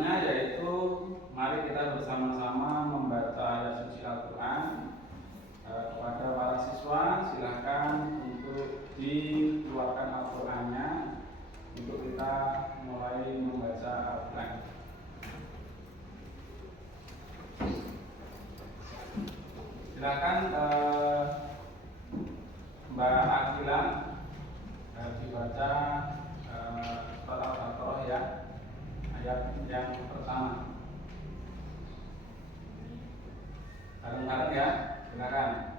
selanjutnya yaitu mari kita bersama-sama membaca ayat suci Al-Quran. Kepada para siswa silahkan untuk dikeluarkan Al-Qurannya untuk kita mulai membaca Al-Quran. Silahkan Mbak Akila dibaca surat Al-Baqarah ya, ayat yang pertama. Bareng-bareng ya, silakan.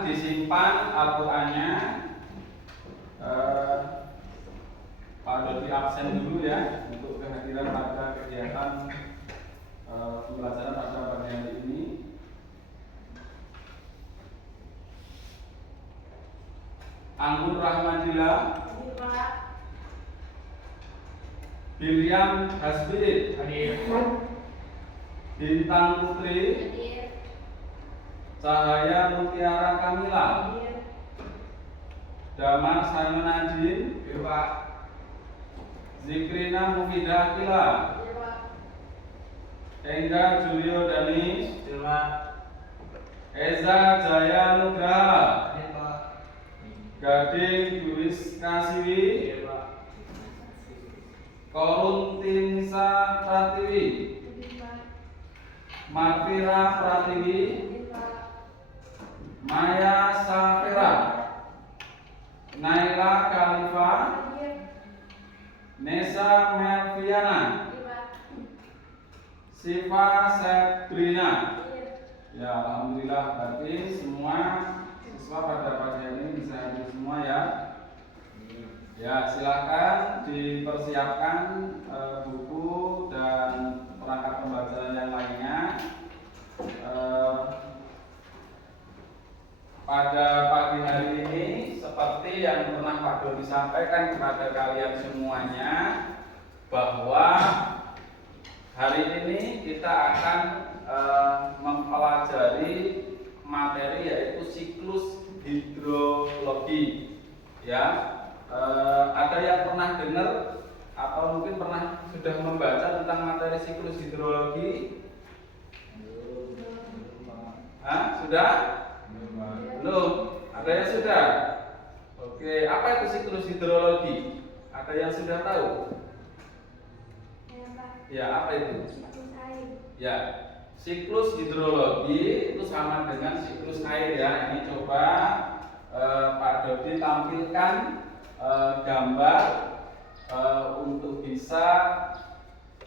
Disimpan Al-Qurannya. Pak Dodi absen dulu ya untuk kehadiran pada kegiatan pembelajaran pada pagi hari ini. Anggun Rahmadillah, William Hasbi, Bintang Putri, Cahaya Mutiara Kamila, Damar Sayon Nadine, Zikrina Mufidah Akila, Engga Julio Danis, Eza Jaya Nugraha, Gading Duris Kasiwi, Korun Tinsa Pratiwi, Marfira Pratiwi, Maya Safira, Naila Khalifa, Nesa Melviana, Siva Sebrina. Ya, alhamdulillah berarti semua siswa pada pagi hari ini bisa hadir semua ya. Ya, silakan dipersiapkan buku dan perangkat pembelajaran yang lainnya. Pada pagi hari ini seperti yang pernah Pak Dodi sampaikan kepada kalian semuanya bahwa hari ini kita akan mempelajari materi yaitu siklus hidrologi. Ya, ada yang pernah dengar atau mungkin pernah sudah membaca tentang materi siklus hidrologi? Sudah? Belum? Ada yang sudah? Oke, apa itu siklus hidrologi? Ada yang sudah tahu? Ya, apa itu? Ya, siklus hidrologi itu sama dengan siklus air ya. Ini coba Pak Dodi tampilkan gambar untuk bisa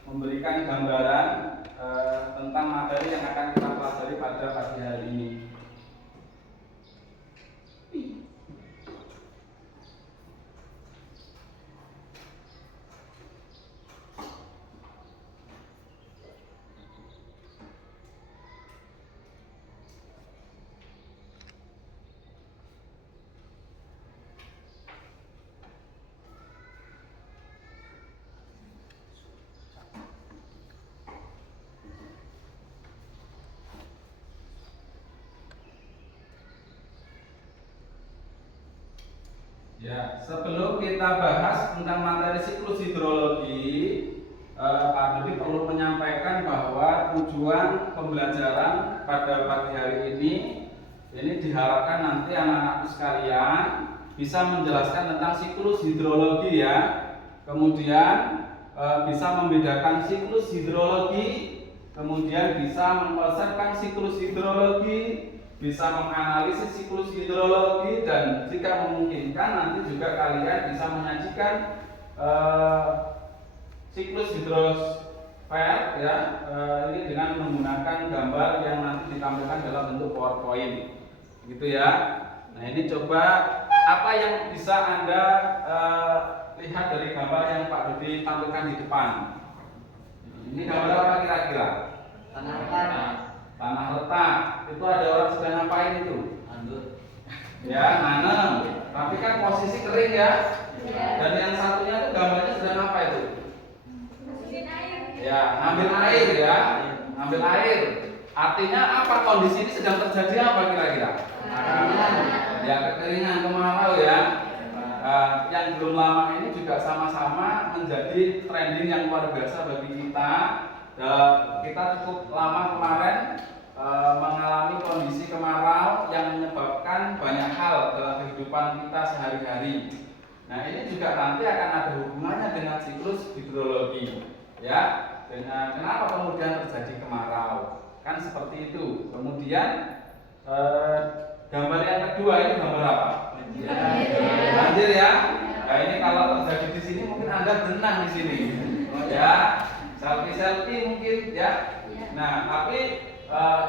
memberikan gambaran tentang materi yang akan kita pelajari pada pagi hari ini. Ya, sebelum kita bahas tentang materi siklus hidrologi, Pak Dodi perlu menyampaikan bahwa tujuan pembelajaran pada pagi hari ini diharapkan nanti anak-anakku sekalian bisa menjelaskan tentang siklus hidrologi ya. Kemudian bisa membedakan siklus hidrologi, kemudian bisa mengkonsepkan siklus hidrologi, bisa menganalisis siklus hidrologi, dan jika memungkinkan nanti juga kalian bisa menyajikan siklus hidrosfer ya, ini dengan menggunakan gambar yang nanti ditampilkan dalam bentuk PowerPoint gitu ya. Nah, ini coba apa yang bisa Anda lihat dari gambar yang Pak Dodi tampilkan di depan. Ini gambar apa kira-kira? Tanah letak. Tanah letak. Itu ada orang sedang ngapain itu? Anggur. Ya, nanam. Tapi kan posisi kering ya. Dan yang satunya itu gambarnya sedang apa itu? Ya, ngambil air ya. Ngambil air. Artinya apa, kondisi ini sedang terjadi apa kira-kira? Ya, kekeringan, kemarau ya. Yang belum lama ini juga sama-sama menjadi trending yang luar biasa bagi kita. Kita cukup lama kemarin mengalami kondisi kemarau yang menyebabkan banyak hal dalam kehidupan kita sehari-hari. Nah, ini juga nanti akan ada hubungannya dengan siklus hidrologi ya. Dengan kenapa kemudian terjadi kemarau, kan seperti itu. Kemudian gambar yang kedua ini gambar apa? Banjir ya. Nah, ini kalau terjadi di sini mungkin Anda berenang di sini ya, selfie mungkin ya. Nah, tapi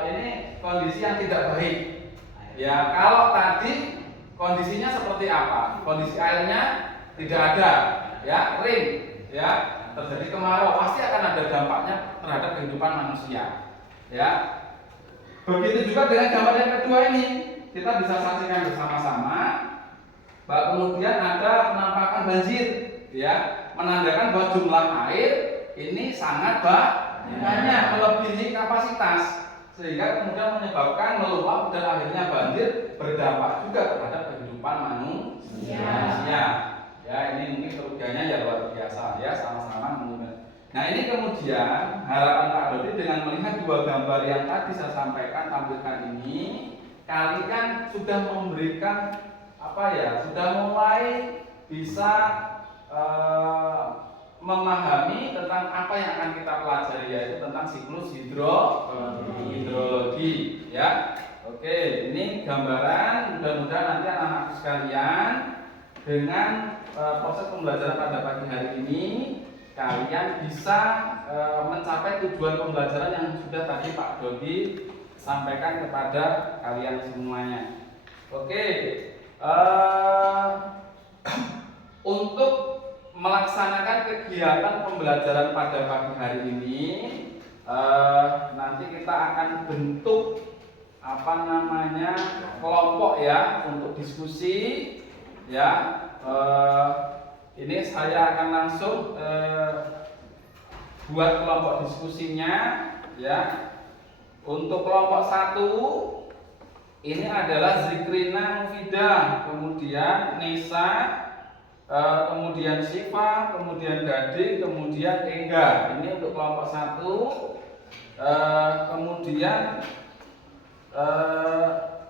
ini kondisi yang tidak baik ya. Kalau tadi kondisinya seperti apa? Kondisi airnya tidak ada ya, kering ya, terjadi kemarau, pasti akan ada dampaknya terhadap kehidupan manusia ya. Begitu juga dengan gambar yang kedua ini, kita bisa saksikan bersama-sama bahwa kemudian ada penampakan banjir ya, menandakan bahwa jumlah air ini sangat banyak, melebihi kapasitas, sehingga kemudian menyebabkan meluap dan akhirnya banjir, berdampak juga terhadap kehidupan manusia. Ya, ini mungkin kerugiannya ya luar biasa ya, sama-sama menggunakan. Nah, ini kemudian harapan Pak Dodi dengan melihat dua gambar yang tadi saya sampaikan, tampilkan ini, kalian sudah memberikan apa ya, sudah mulai bisa memahami tentang apa yang akan kita pelajari, yaitu tentang siklus hidrologi ya. Oke, ini gambaran, mudah-mudahan nanti anak-anak sekalian dengan proses pembelajaran pada pagi hari ini kalian bisa mencapai tujuan pembelajaran yang sudah tadi Pak Dodi sampaikan kepada kalian semuanya. Oke, untuk melaksanakan kegiatan pembelajaran pada pagi hari ini, nanti kita akan bentuk kelompok ya untuk diskusi ya. Ini saya akan langsung buat kelompok diskusinya ya. Untuk kelompok 1 ini adalah Zikrina Mufidah, kemudian Nisa, kemudian Siva, kemudian Gading, kemudian Engga. Ini untuk kelompok 1. Kemudian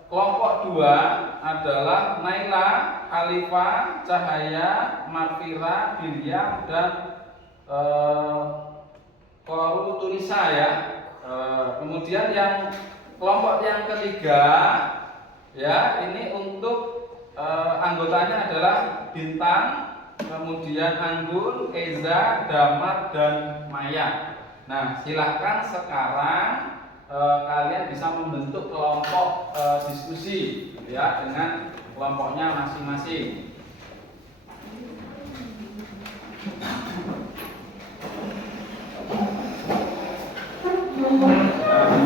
kelompok 2 adalah Naila, Alifah, Cahaya, Marfira, Bilyam, dan Koru Tunisa ya. Kemudian yang kelompok yang ketiga ya, ini untuk anggotanya adalah Bintang, kemudian Anggun, Eza, Damar, dan Maya. Nah, silahkan sekarang kalian bisa membentuk kelompok diskusi ya dengan kelompoknya masing-masing.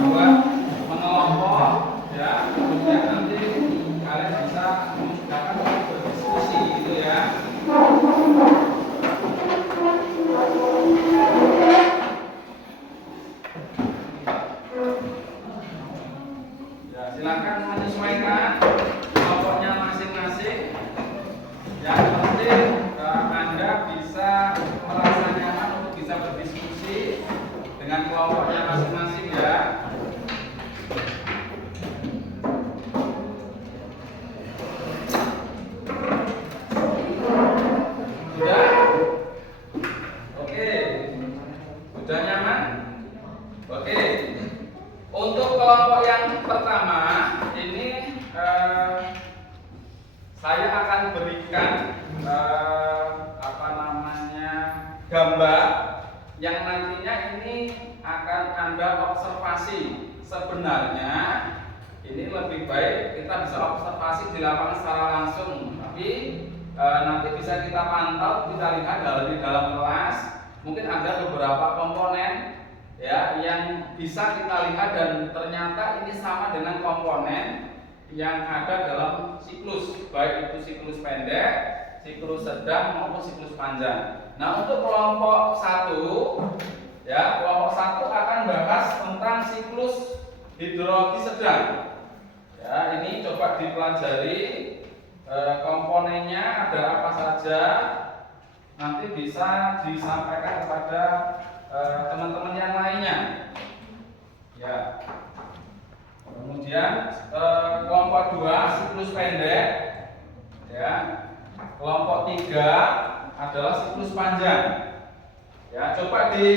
Buat mengelompok ya, kemudian nanti kalian bisa menggunakan berdiskusi gitu ya. Ya, silakan menyesuaikan kelompoknya masing-masing ya. kelompok yang pertama ini saya akan berikan gambar yang nantinya ini akan Anda observasi. Sebenarnya ini lebih baik kita bisa observasi di lapangan secara langsung, tapi nanti bisa kita pantau, kita lihat dari dalam kelas. Mungkin ada beberapa komponen ya yang bisa kita lihat dan ternyata ini sama dengan komponen yang ada dalam siklus, baik itu siklus pendek, siklus sedang maupun siklus panjang. Nah, untuk kelompok 1 ya, kelompok 1 akan bahas tentang siklus hidrologi sedang. Ya, ini coba dipelajari komponennya ada apa saja. Nanti bisa disampaikan kepada teman-teman yang lainnya. Ya. Kemudian kelompok 2 siklus pendek. Ya. Kelompok 3 adalah siklus panjang. Ya, coba di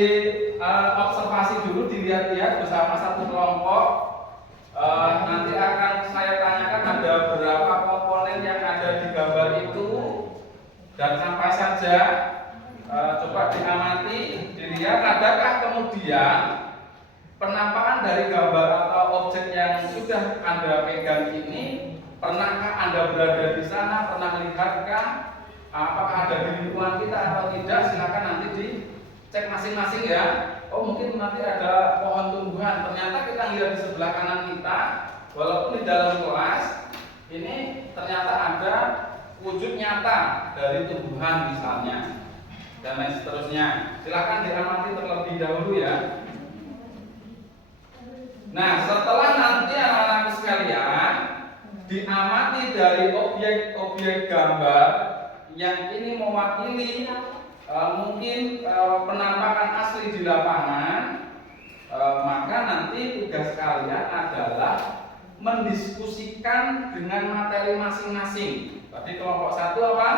observasi dulu, dilihat-lihat bersama satu kelompok. Nanti akan saya tanyakan ada berapa komponen yang ada di gambar itu dan sampai saja coba diamati, dilihat adakah kemudian penampakan dari gambar atau objek yang sudah Anda pegang ini, pernahkah Anda berada di sana, pernah melihatkah? Apakah ada di lingkungan kita atau tidak? Silakan nanti dicek masing-masing ya. Oh, mungkin nanti ada pohon tumbuhan. Ternyata kita lihat di sebelah kanan kita, walaupun di dalam kelas ini ternyata ada wujud nyata dari tumbuhan misalnya, dan lain seterusnya. Silakan diamati terlebih dahulu ya. Nah, setelah nanti anak-anak sekalian diamati dari objek-objek gambar yang ini mewakili mungkin penampakan asli di lapangan, maka nanti tugas kalian adalah mendiskusikan dengan materi masing-masing. Tadi kelompok 1 apa?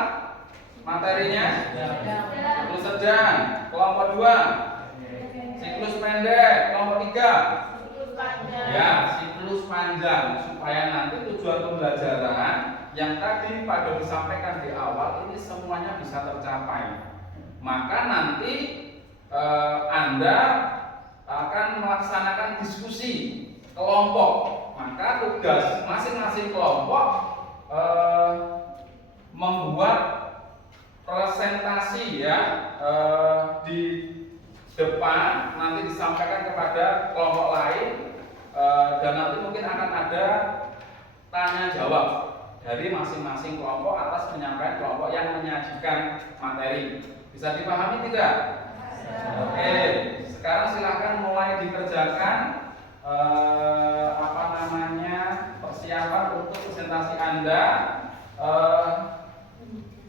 Materinya? Siklus sedang. Kelompok 2 siklus pendek. Kelompok 3 ya, siklus panjang, supaya nanti tujuan pembelajaran yang tadi Pak Dodi sampaikan di awal ini semuanya bisa tercapai. Maka nanti Anda akan melaksanakan diskusi kelompok. Maka tugas masing-masing kelompok membuat presentasi ya di depan, nanti disampaikan kepada kelompok lain, dan nanti mungkin akan ada tanya jawab dari masing-masing kelompok atas penyampaian kelompok yang menyajikan materi. Bisa dipahami tidak? Oke, sekarang silahkan mulai dikerjakan persiapan untuk presentasi Anda.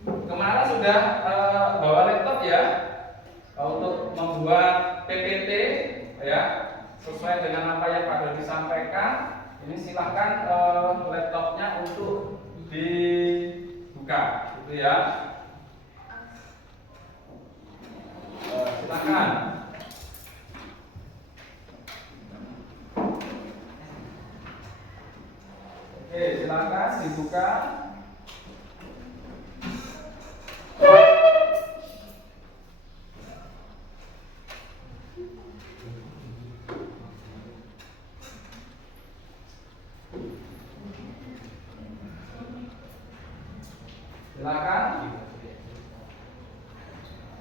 Kemarin sudah bawa laptop ya untuk membuat PPT ya, sesuai dengan apa yang Pak Dodi sampaikan. Ini silahkan laptopnya untuk dibuka, gitu ya. Silahkan. Oke, silahkan dibuka. Silakan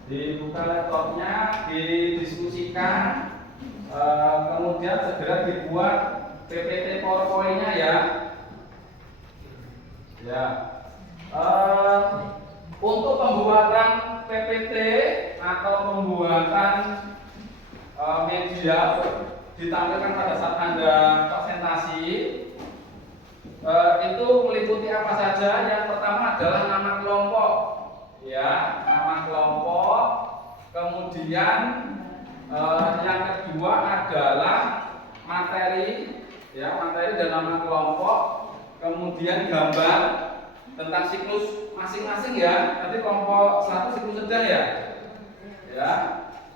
dibuka laptopnya, didiskusikan, kemudian segera dibuat PPT PowerPoint-nya ya. Ya. Untuk pembuatan PPT atau pembuatan media ditampilkan pada saat Anda presentasi, itu meliputi apa saja? Yang pertama adalah nama kelompok, ya, nama kelompok. Kemudian yang kedua adalah materi, ya, materi dan nama kelompok. Kemudian gambar tentang siklus masing-masing ya. Tadi kelompok 1 siklus sedang ya,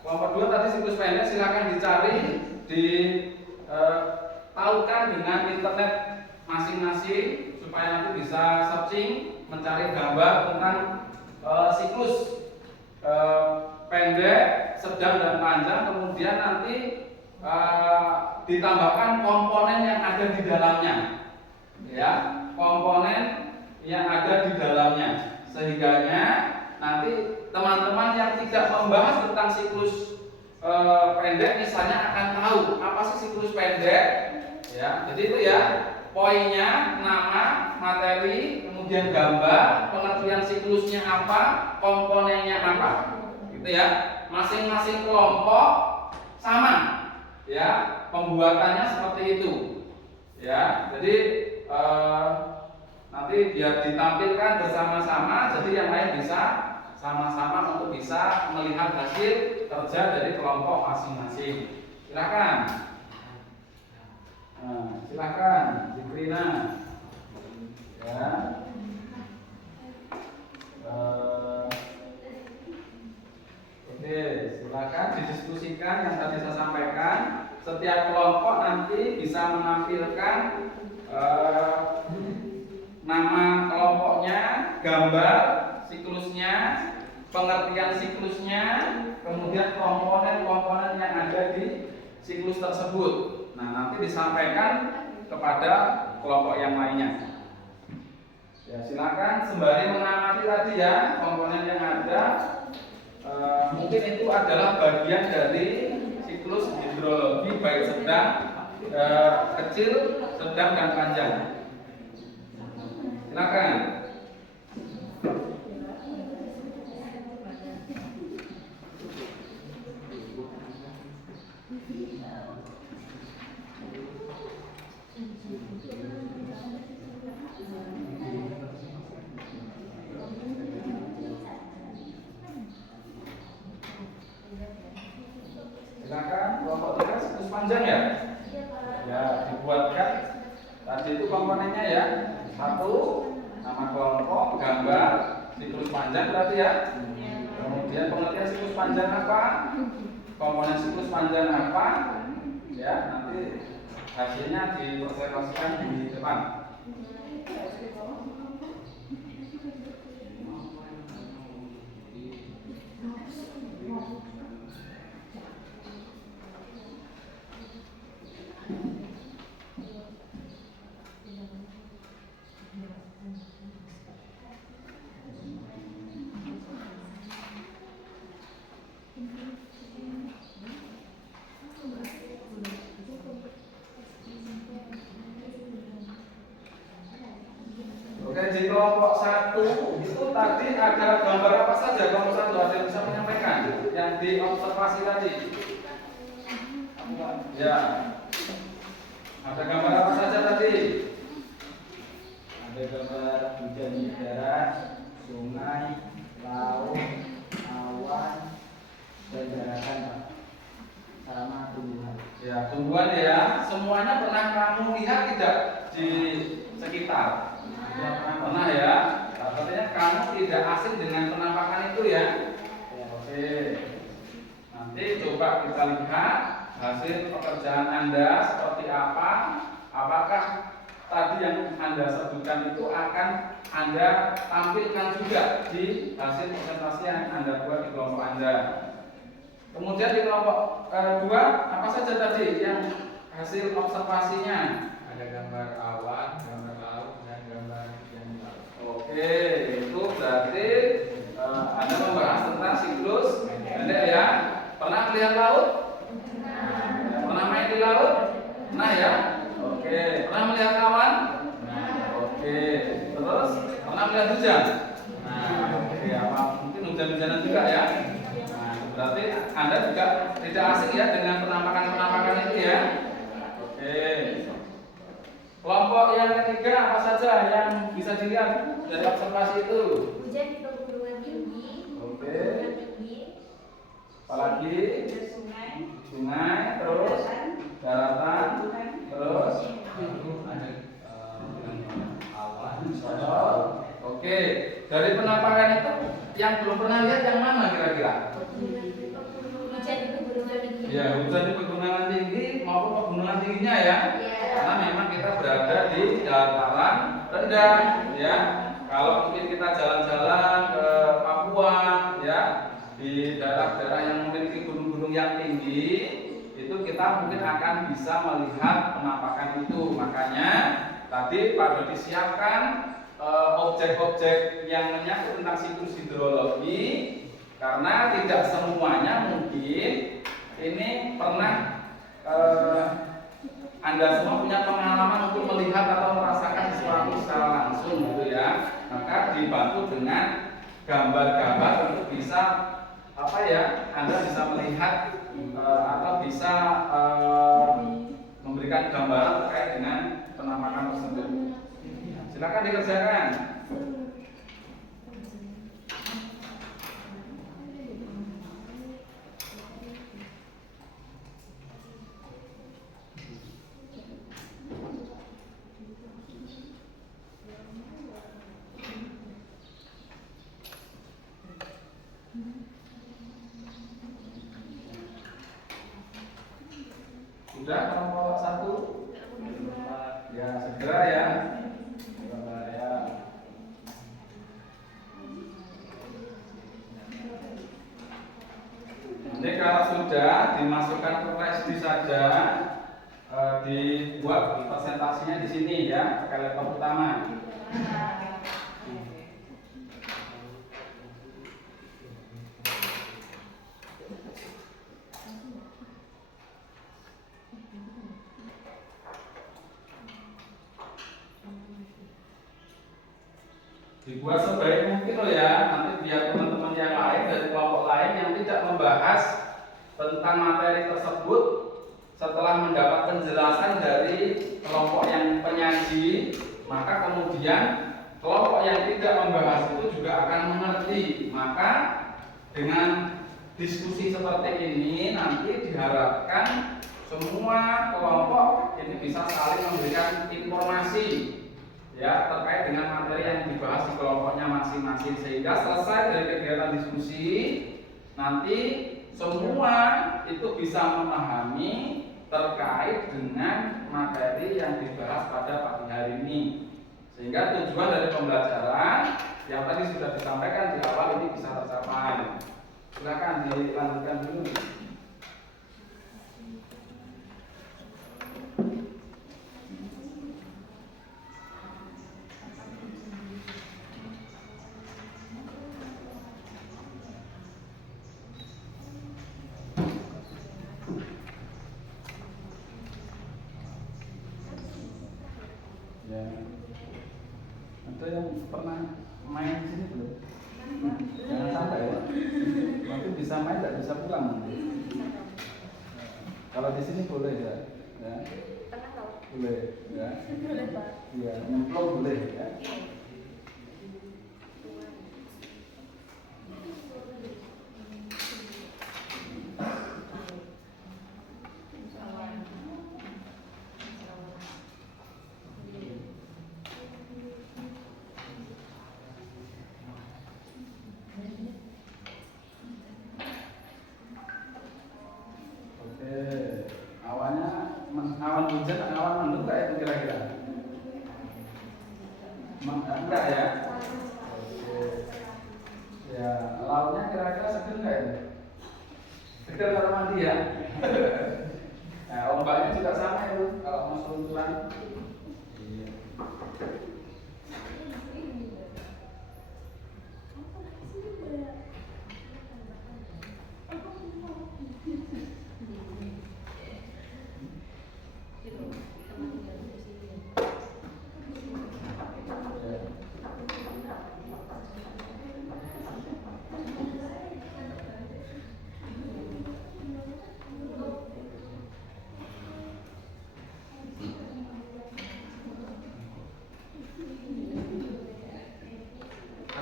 kelompok 2 tadi siklus pendek. Silakan dicari di taukan dengan internet masing-masing supaya nanti bisa searching mencari gambar tentang siklus pendek, sedang dan panjang, kemudian nanti ditambahkan komponen yang ada di dalamnya, ya, komponen yang ada di dalamnya, sehingga nanti teman-teman yang tidak membahas tentang siklus pendek misalnya akan tahu apa sih siklus pendek, ya. Jadi itu ya poinnya, nama, materi, kemudian gambar, pengertian siklusnya apa, komponennya apa, gitu ya. Masing-masing kelompok sama, ya, pembuatannya seperti itu, ya. Jadi nanti biar ditampilkan bersama-sama, jadi yang lain bisa sama-sama untuk bisa melihat hasil kerja dari kelompok masing-masing. Silakan. Nah, silakan, Zikrina. Ya. Oke, silakan didiskusikan yang tadi saya sampaikan. Setiap kelompok nanti bisa menampilkan nama kelompoknya, gambar siklusnya, pengertian siklusnya, kemudian komponen-komponen yang ada di siklus tersebut. Nah, nanti disampaikan kepada kelompok yang lainnya. Ya, silakan sembari mengamati tadi ya komponen yang ada. Mungkin itu adalah bagian dari siklus hidrologi baik sedang, kecil, sedang dan panjang. Silakan. Silakan, kelompok 3 siklus panjang ya? Ya, dibuatkan tadi itu komponennya ya. 1, nama kelompok, gambar, siklus panjang berarti ya. Kemudian pengertian siklus panjang apa? Komponen siklus panjang apa? Ya, nanti hasilnya dipresentasikan di depan. Oke, di kelompok 1 itu tadi ada gambar apa saja? Kelompok 1 ada yang bisa menyampaikan yang diobservasi tadi? Ya, ada gambar apa saja tadi? Ada gambar hujan di darat, sungai, laut, awan, dan daratan, Pak. Sama tumbuhan. Ya, tumbuhan ya. Semuanya pernah kamu lihat tidak di sekitar? Pernah ya. Artinya kamu tidak asing dengan penampakan itu ya. Oke. Nanti coba kita lihat hasil pekerjaan Anda seperti apa. Apakah tadi yang Anda sebutkan itu akan Anda tampilkan juga di hasil presentasi yang Anda buat di kelompok Anda. Kemudian di kelompok 2 apa saja tadi yang hasil observasinya? Ada gambar awan, gambar laut, dan gambar hujan di laut. Oke, itu berarti Anda membahas tentang siklus pendek ya. Pernah melihat laut? Ya, pernah main di laut? Pernah ya? Oke, pernah melihat awan? Oke, terus pernah melihat hujan? Oke, apa mungkin hujan-hujanan juga ya? Berarti Anda juga tidak asing ya dengan penampakan-penampakan itu ya. Oke. Kelompok yang ketiga apa saja yang bisa dilihat dari observasi itu? Hujan di pegunungan tinggi. Oke. Pegunungan tinggi. Apalagi? Ada sungai. Sungai, terus daratan, terus Ada awan, Oke. Dari penampakan itu yang belum pernah lihat yang mana kira-kira? Hujan di pegunungan tinggi. Ya, hujan di pegunungan tinggi maupun pegunungan tingginya ya. Ya. rendah, ya. Kalau mungkin kita jalan-jalan ke Papua, ya, di daerah-daerah yang memiliki gunung-gunung yang tinggi, itu kita mungkin akan bisa melihat penampakan itu. Makanya tadi Pak Dodi siapkan objek-objek yang menyangkut tentang siklus hidrologi, karena tidak semuanya mungkin ini pernah Anda semua punya pengalaman untuk melihat atau merasakan sesuatu secara langsung gitu ya. Maka dibantu dengan gambar-gambar untuk bisa apa ya, Anda bisa melihat atau bisa memberikan gambaran terkait dengan penampakan tersebut. Silakan dikerjakan. Sudah kelompok 1? Ya, segera ya. Ini kalau sudah dimasukkan ke PSD saja, dibuat presentasinya di sini ya, pakai laptop utama. Dibuat sebaik mungkin loh ya, nanti biar teman-teman yang lain dari kelompok lain yang tidak membahas tentang materi tersebut setelah mendapat penjelasan dari kelompok yang penyaji, maka kemudian kelompok yang tidak membahas itu juga akan mengerti. Maka dengan diskusi seperti ini nanti diharapkan semua kelompok ini bisa saling memberikan informasi ya terkait dengan materi yang dibahas di kelompoknya masing-masing, sehingga selesai dari kegiatan diskusi nanti semua itu bisa memahami terkait dengan materi yang dibahas pada pagi hari ini, sehingga tujuan dari pembelajaran yang tadi sudah disampaikan di awal ini bisa tercapai. Silakan dilanjutkan dulu. Ya, ada yang pernah main di sini belum? Jangan sampai ya. Nanti bisa main, tidak bisa pulang. Kalau di sini boleh ya, ya. Boleh, ya. Ya, nyemplung boleh ya. Awan hujan, awan mendung nggak itu kira-kira? Enggak ya? Oke. Ya, lautnya kira-kira seger nggak ya? Seger kalau mandi ya? Nah, ombaknya juga sama itu kalau mau seluncuran. Iya.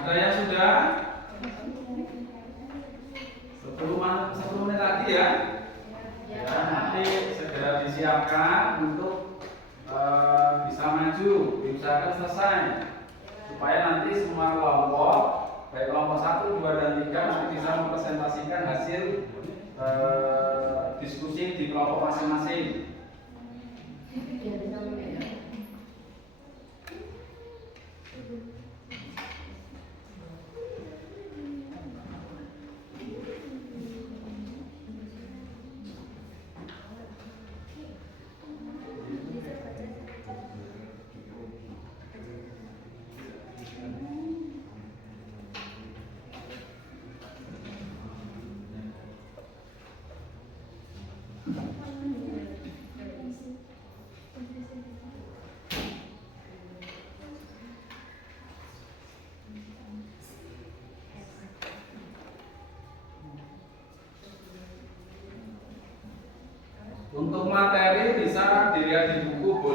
Ada yang sudah? 10 menit lagi ya. Ya, nanti segera disiapkan untuk bisa maju, diusahakan selesai supaya nanti semua kelompok, baik kelompok 1, 2, dan 3 nanti bisa mempresentasikan hasil diskusi di kelompok masing-masing.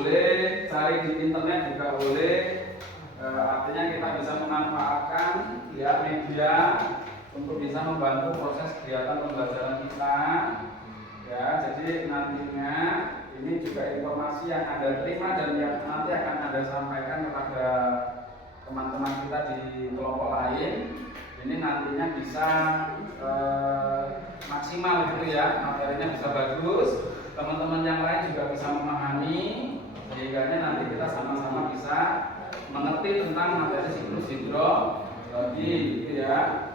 boleh, cari di internet juga boleh. Artinya kita bisa memanfaatkan ya media untuk bisa membantu proses kegiatan pembelajaran kita. Ya, jadi nantinya ini juga informasi yang Anda terima dan yang nanti akan Anda sampaikan kepada teman-teman kita di kelompok lain. Ini nantinya bisa maksimal gitu ya, materinya bisa bagus, teman-teman yang lain juga bisa memahami, sehingga nanti kita sama-sama bisa mengerti tentang materi siklus hidrologi gitu ya.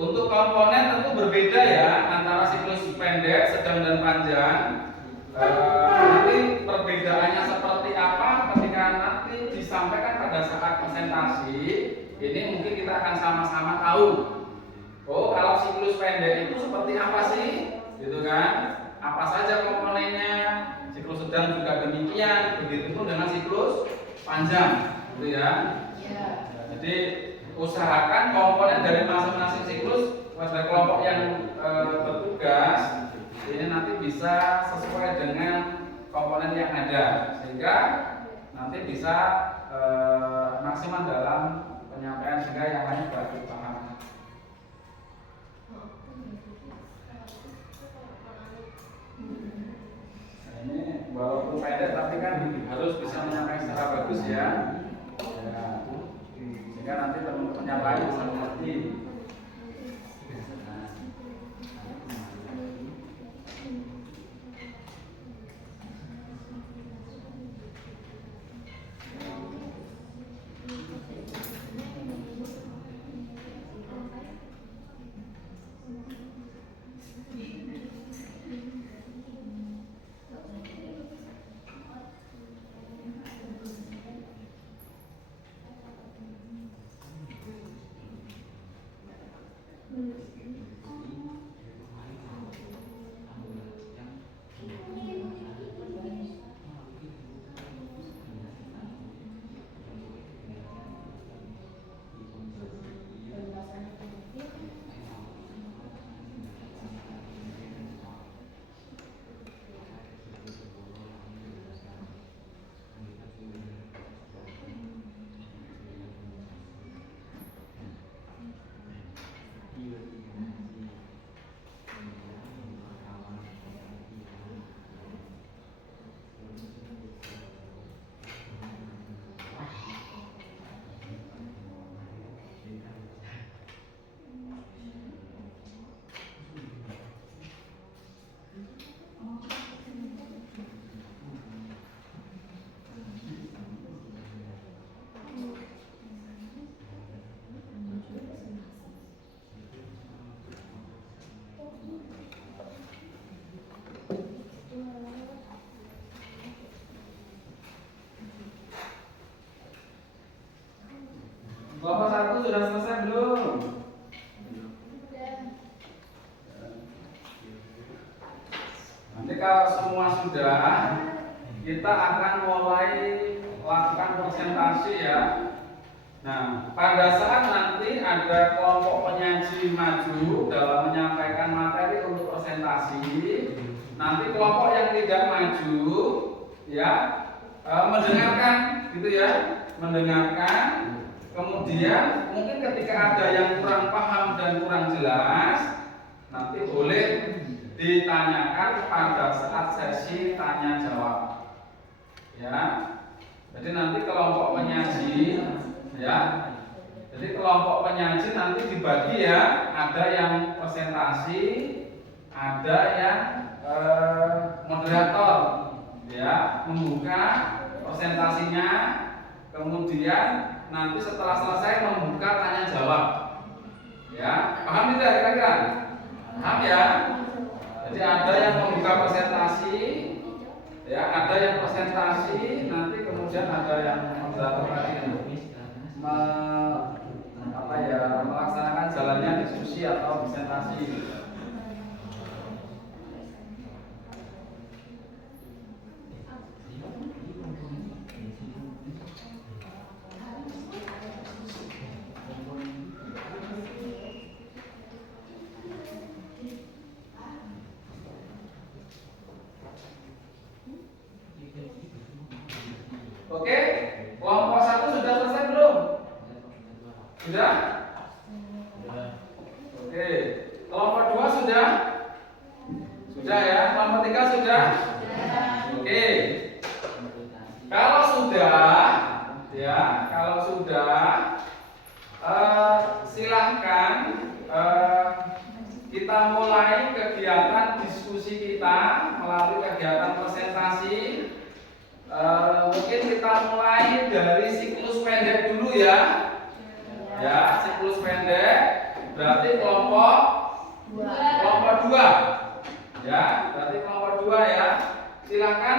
Untuk komponen tentu berbeda ya antara siklus pendek, sedang dan panjang. Nanti perbedaannya seperti apa ketika nanti disampaikan pada saat presentasi, ini mungkin kita akan sama-sama tahu. Oh, kalau siklus pendek itu seperti apa sih? Gitu kan? Apa saja komponennya? Siklus sedang juga demikian, begitu pun dengan siklus panjang, gitu ya. Jadi usahakan komponen dari masing-masing siklus pada kelompok yang bertugas ini nanti bisa sesuai dengan komponen yang ada, sehingga nanti bisa maksimal dalam penyampaian sehingga yang lain dapat paham. Nah, ini walaupun pendek tapi kan harus bisa menyampaikan secara bagus ya. Sehingga nanti teman-teman yang lain bisa mengerti. Kelompok 1 sudah selesai belum? Nanti kalau semua sudah, kita akan mulai lakukan presentasi ya. Nah, pada saat nanti ada kelompok penyaji maju dalam menyampaikan materi untuk presentasi, nanti kelompok yang tidak maju ya mendengarkan gitu ya, mendengarkan. Kemudian mungkin ketika ada yang kurang paham dan kurang jelas, nanti boleh ditanyakan pada saat sesi tanya jawab. Ya. Jadi nanti kelompok penyaji ya. Jadi kelompok penyaji nanti dibagi ya, ada yang presentasi, ada yang moderator ya, membuka presentasinya, kemudian nanti setelah selesai membuka tanya jawab. Ya, paham tidak kira-kira? Paham ya? Jadi ada yang membuka presentasi, ya, ada yang presentasi, nanti kemudian ada yang moderator tadi melaksanakan jalannya diskusi atau presentasi. Sudah? Oke. Kelompok 2 sudah? Sudah ya. Kelompok 3 sudah? Oke. Kalau sudah, ya, silahkan kita mulai kegiatan diskusi kita melalui kegiatan presentasi. Mungkin kita mulai dari siklus pendek dulu ya. Ya, siklus pendek berarti kelompok 2. Ya, berarti kelompok 2 ya. Silakan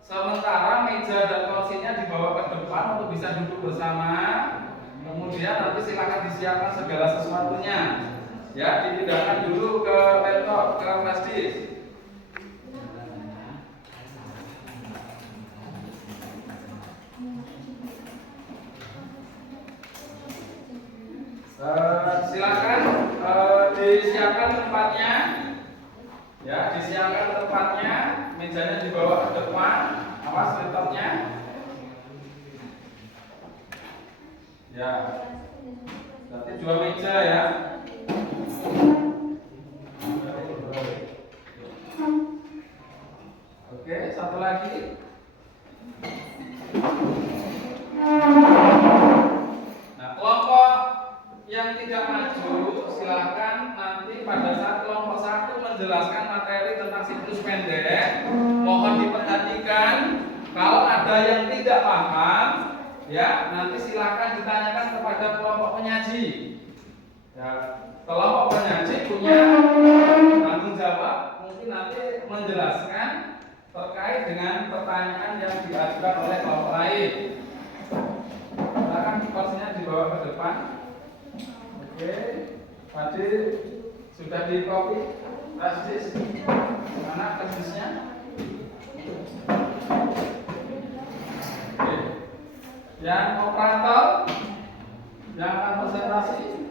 sementara meja dan kursinya dibawa ke depan untuk bisa duduk bersama. Kemudian nanti silakan disiapkan segala sesuatunya. Ya, dipindahkan dulu ke laptop, ke flash disk. Silakan disiapkan tempatnya. Ya, disiapkan tempatnya, mejanya dibawa ke depan, awas laptopnya. Ya, berarti 2 meja ya. Oke, satu lagi. Nah, kelompok yang tidak maju silakan nanti pada saat kelompok 1 menjelaskan materi tentang siklus pendek, mohon diperhatikan kalau ada yang tidak paham, ya nanti silakan ditanyakan kepada kelompok penyaji. Ya, kelompok penyaji punya tanggung jawab mungkin nanti menjelaskan terkait dengan pertanyaan yang diajukan oleh kelompok lain. Silakan kursinya dibawa ke depan. Oke, tadi sudah di copy flash disk. Mana flash disknya? Oke. Yang operator yang akan presentasi.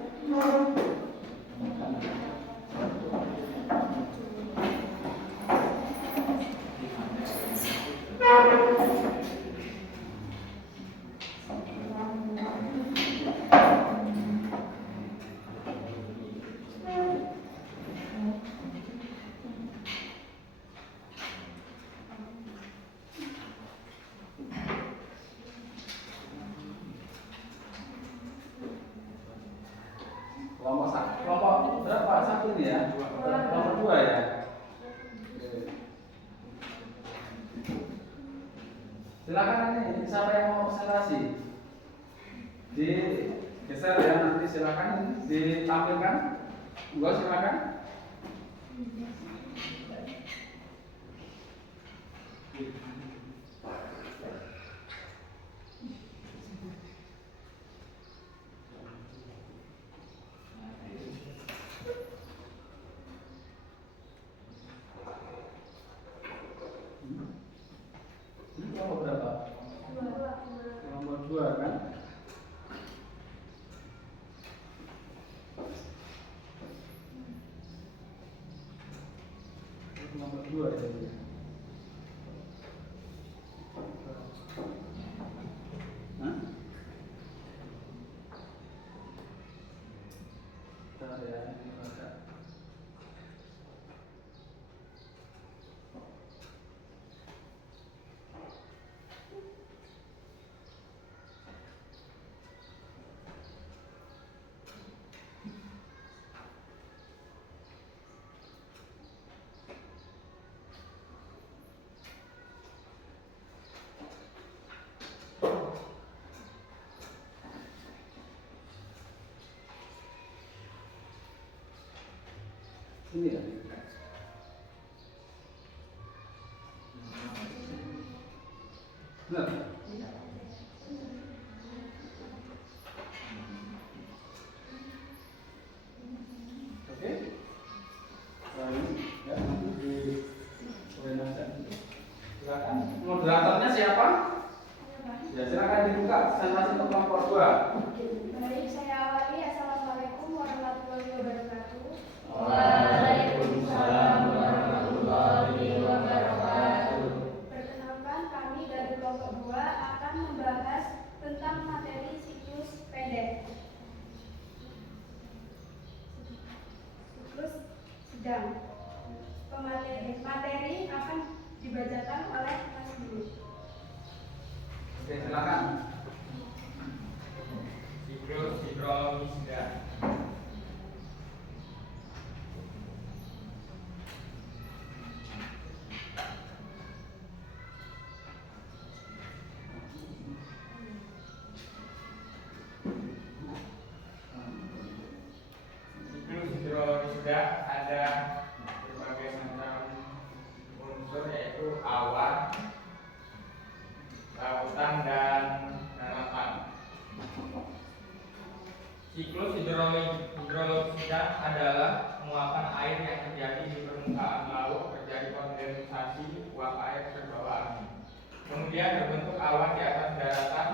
Kelompok berapa? 1 ini ya? Kelompok 2 ya? Silakan ini siapa yang mau presentasi? Digeser ya, nanti silakan ditampilkan. Gua silakan. Kelompok berapa? Kelompok 2 kan? Kelompok 2 ya. Hah? Bentar ya, ini ada. Ini ya. Benar. Oke. Lalu ya nanti diperkenalkan. Silakan. Moderatornya siapa? Ya silakan dibuka presentasi untuk kelompok 2. Baik, saya awali. Assalamualaikum warahmatullahi wabarakatuh. Waalaikumsalam warahmatullahi wabarakatuh. Perkenalkan, kami dari kelompok 2 akan membahas tentang materi siklus pendek. sedang. Siklus hidrologisda ada berbagai macam unsur, yaitu awan, lautan, dan daratan. Siklus hidrologisda adalah penguapan air yang terjadi di permukaan laut, terjadi kondensasi uap air terbawa angin. Kemudian terbentuk awan di atas daratan,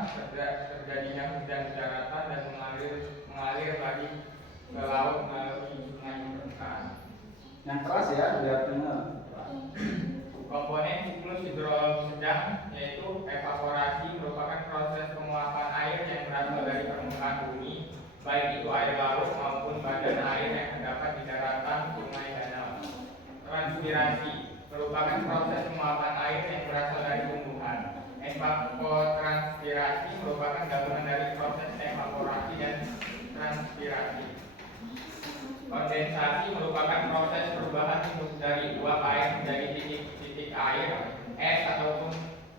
terjadinya hujan di daratan dan mengalir lagi ke laut melalui sungai permukaan. Yang keras ya, biar dengar. Komponen siklus hidrologi sedang yaitu evaporasi, merupakan proses penguapan air yang berasal dari permukaan bumi, baik itu air laut maupun badan air yang terdapat di daratan, sungai, danau. Transpirasi merupakan proses penguapan air yang berasal dari tumbuhan. Evapotranspirasi merupakan gabungan dari proses evaporasi dan transpirasi. Kondensasi merupakan proses perubahan dari uap air menjadi titik-titik air, es ataupun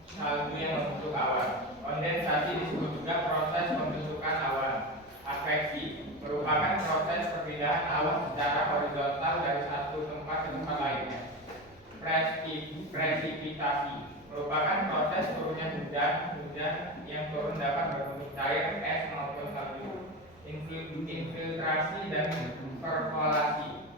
salju yang membentuk awan. Kondensasi disebut juga proses pembentukan awan. Adveksi merupakan proses perpindahan awan secara horizontal dari satu tempat ke tempat lainnya. Presipitasi merupakan proses turunnya hujan yang turun dapat berbentuk cair, es maupun salju. Infiltrasi dan perkolasi.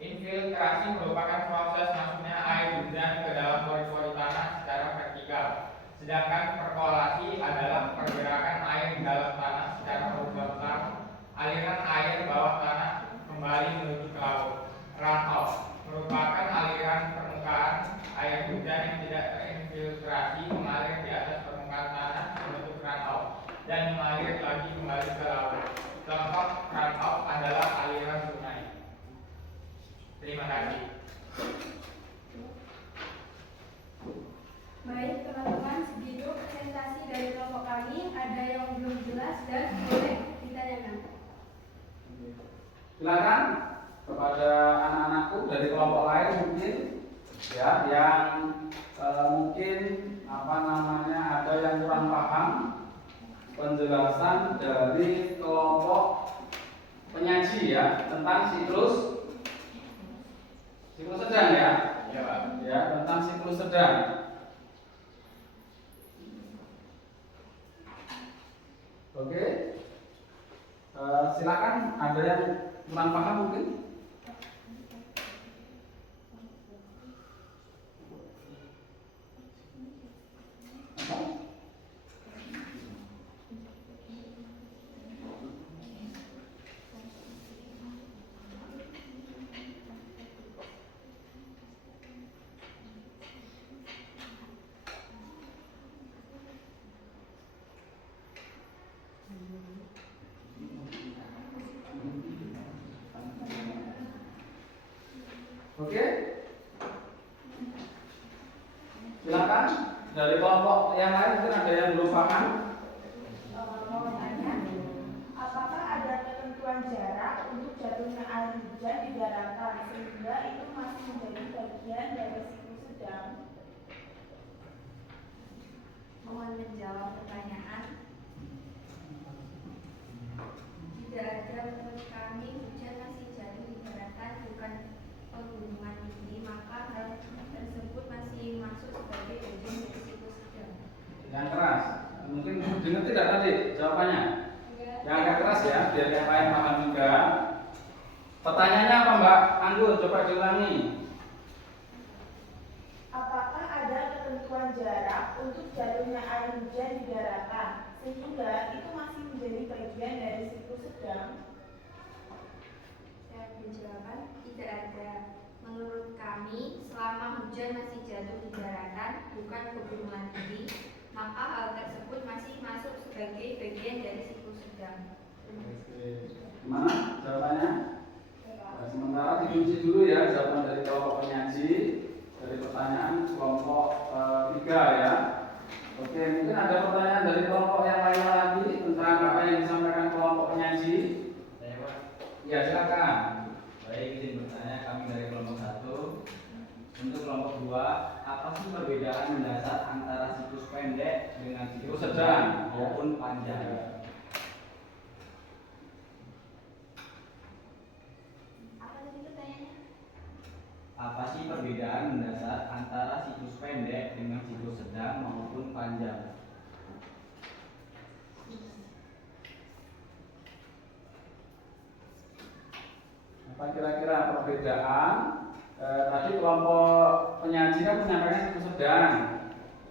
Infiltrasi merupakan proses masuknya air hujan ke dalam pori-pori tanah secara vertikal. Sedangkan perkolasi adalah pergerakan air di dalam tanah secara horizontal. Aliran air bawah tanah kembali menuju ke laut. Runoff merupakan aliran permukaan air hujan yang tidak terinfiltrasi mengalir di atas permukaan tanah membentuk runoff dan mengalir lagi kembali ke laut. Contoh runoff adalah aliran sungai. Terima kasih. Baik teman-teman, segitu presentasi dari kelompok kami. Ada yang belum jelas dan boleh ditanyakan. Silakan kepada anak-anakku dari kelompok lain mungkin ya yang mungkin ada yang kurang paham penjelasan dari kelompok penyaji ya tentang siklus sedang ya. Ya, Pak. Ya, tentang siklus sedang. Oke. Silakan ada yang kurang paham mungkin. Oke. Silakan dari kelompok yang lain mungkin ada yang belum paham. Mau tanya, apakah ada ketentuan jarak untuk jatuhnya air hujan di daratan sehingga itu masih menjadi bagian dari siklus sedang? Mohon menjawab pertanyaan. Tidak ada menurut kami hujan masih jatuh di daratan bukan pegunungan tinggi, maka hal tersebut masih masuk sebagai bagian dari siklus sedang. Yang keras. Mungkin dengar tidak tadi jawabannya? Yang agak keras ya, biar yang lain paham juga. Pertanyaannya apa Mbak Anggun? Coba diulangi. Apakah ada ketentuan jarak untuk jatuhnya air hujan di daratan sehingga itu masih menjadi bagian dari siklus sedang? Saya menjelaskan, tidak ada. Menurut kami, selama hujan masih jatuh di daratan, bukan pegunungan tinggi, maka hal tersebut masih masuk sebagai bagian dari siklus sedang. Gimana jawabannya? Nah, sementara dikunci dulu ya jawaban dari kelompok penyaji dari pertanyaan kelompok 3 ya. Oke, mungkin ada pertanyaan dari kelompok yang lain lagi tentang apa yang disampaikan kelompok kelompok penyaji? Saya Pak. Ya silakan. Baik, izin bertanya, kami dari kelompok 1. Untuk kelompok 2, apa sih perbedaan mendasar antara siklus pendek dengan siklus sedang maupun panjang? Apa tadi pertanyaannya? Apa sih perbedaan mendasar antara siklus pendek dengan siklus sedang maupun panjang? Apa kira-kira perbedaan? Tadi kelompok penyaji kan menyampaikan siklus sedang.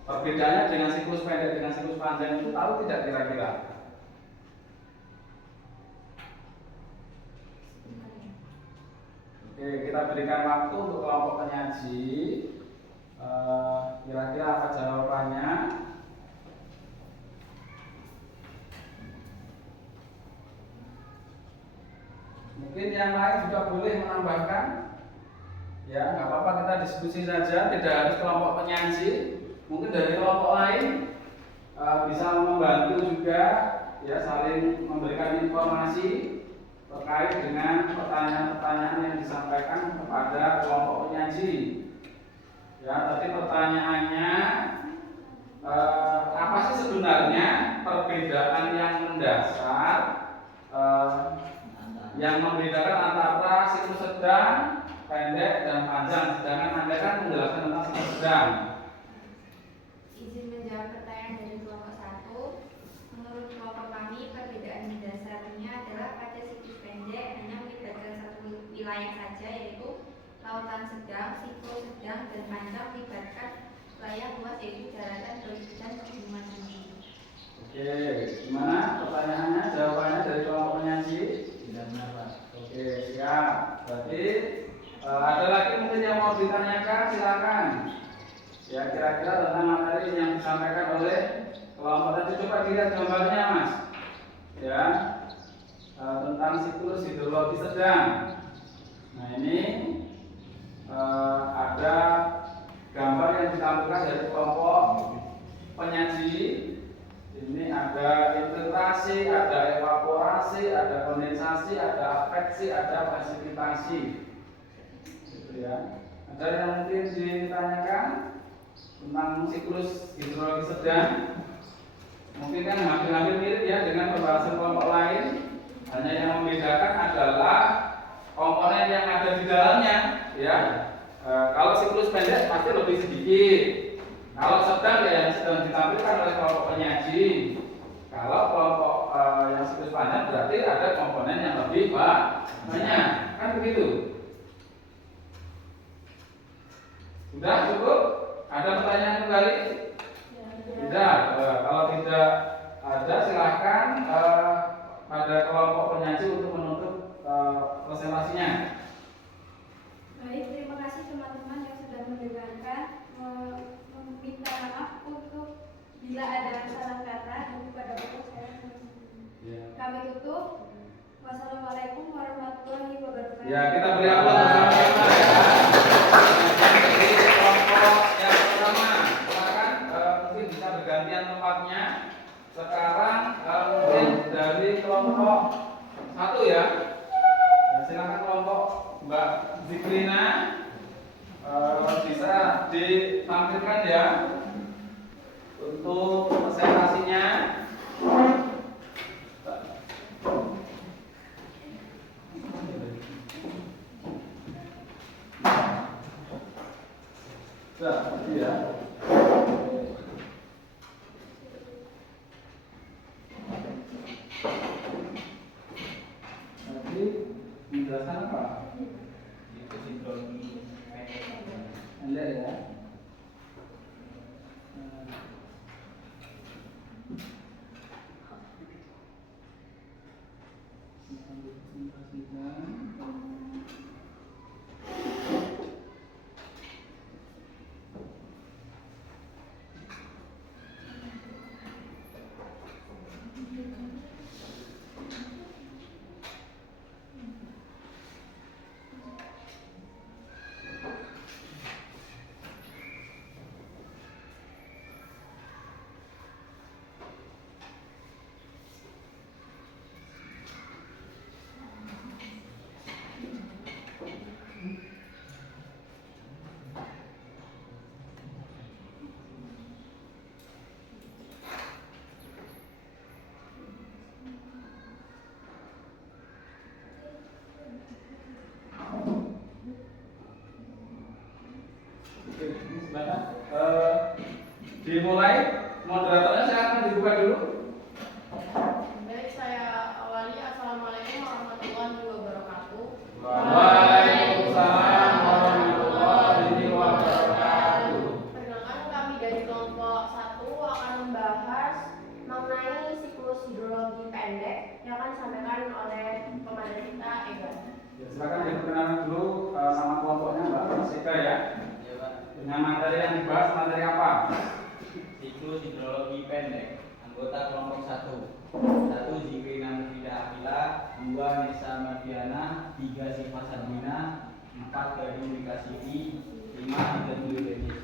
Perbedaannya dengan siklus pendek dengan siklus panjang itu tahu tidak kira-kira? Oke, kita berikan waktu untuk kelompok penyaji. Kira-kira apa jawabannya? Mungkin yang lain juga boleh menambahkan. Ya, nggak apa-apa, kita diskusi saja, tidak harus kelompok penyaji. Mungkin dari kelompok lain bisa membantu juga, ya, saling memberikan informasi terkait dengan pertanyaan-pertanyaan yang disampaikan kepada kelompok penyaji. Ya, tadi pertanyaannya apa sih sebenarnya perbedaan yang mendasar yang membedakan antara siklus sedang, pendek, dan panjang? Sedangkan Anda kan menjelaskan tentang siklus sedang. Izin menjawab pertanyaan dari kelompok 1. Menurut kelompok kami, perbedaan mendasarnya adalah pada siklus pendek hanya melibatkan satu wilayah saja, yaitu lautan sedang, siklus sedang, dan panjang melibatkan wilayah luas, yaitu daratan, laut, dan pegunungan tinggi. Oke, gimana pertanyaannya? Jawabannya dari kelompok penyaji? Tidak benar Pak. Oke, siap. Berarti ada lagi mungkin yang mau ditanyakan, silakan. Ya, kira-kira tentang materi yang disampaikan oleh kelompok tadi, coba dilihat gambarnya, Mas. Ya, tentang siklus hidrologi sedang. Nah, ini ada gambar yang ditampilkan dari kelompok penyaji. Ini ada infiltrasi, ada evaporasi, ada kondensasi, ada adveksi, ada presipitasi. Gitu ya. Ada yang mungkin ditanyakan tentang siklus hidrologi sedang? Mungkin kan hampir-hampir mirip ya dengan pembahasan kelompok lain. Hanya yang membedakan adalah komponen yang ada di dalamnya, ya. Kalau siklus pendek pasti lebih sedikit. Kalau sedang ya yang sedang ditampilkan oleh kelompok penyaji. Kalau kelompok yang siklus panjang berarti ada komponen yang lebih banyak, kan begitu? Sudah cukup? Ada pertanyaan kembali? Tidak. Kalau tidak ada, silahkan pada kelompok penyaji untuk menutup presentasinya. Baik, terima kasih teman-teman yang sudah mendengarkan. Meminta maaf untuk bila ada salah kata dan kepada Bapak saya. Kami tutup. Wassalamualaikum warahmatullahi wabarakatuh. Ya, kita beri aplaus bersama-sama ya. Jadi kelompok yang pertama, silakan mungkin bisa bergantian tempatnya. Sekarang mungkin dari kelompok 1 ya. Silakan kelompok Mbak Zikrina bisa ditampilkan ya untuk presentasinya. Ya. Nanti menjelaskan apa? Itu hidrologi Anda ya. yang akan disampaikan oleh komandan kita, Ega. Ya, silakan diperkenalkan dulu nama kelompoknya Mbak Masika ya. Ya Pak. Dengan materi yang dibahas materi apa? Siklus hidrologi pendek. Anggota kelompok 1. 1 Zikrina Mufidah Akila, 2 Nisa Mardiana, 3 Siva Sabina, 4 Gading Dikasifi, 5 Hidayatullah Denis.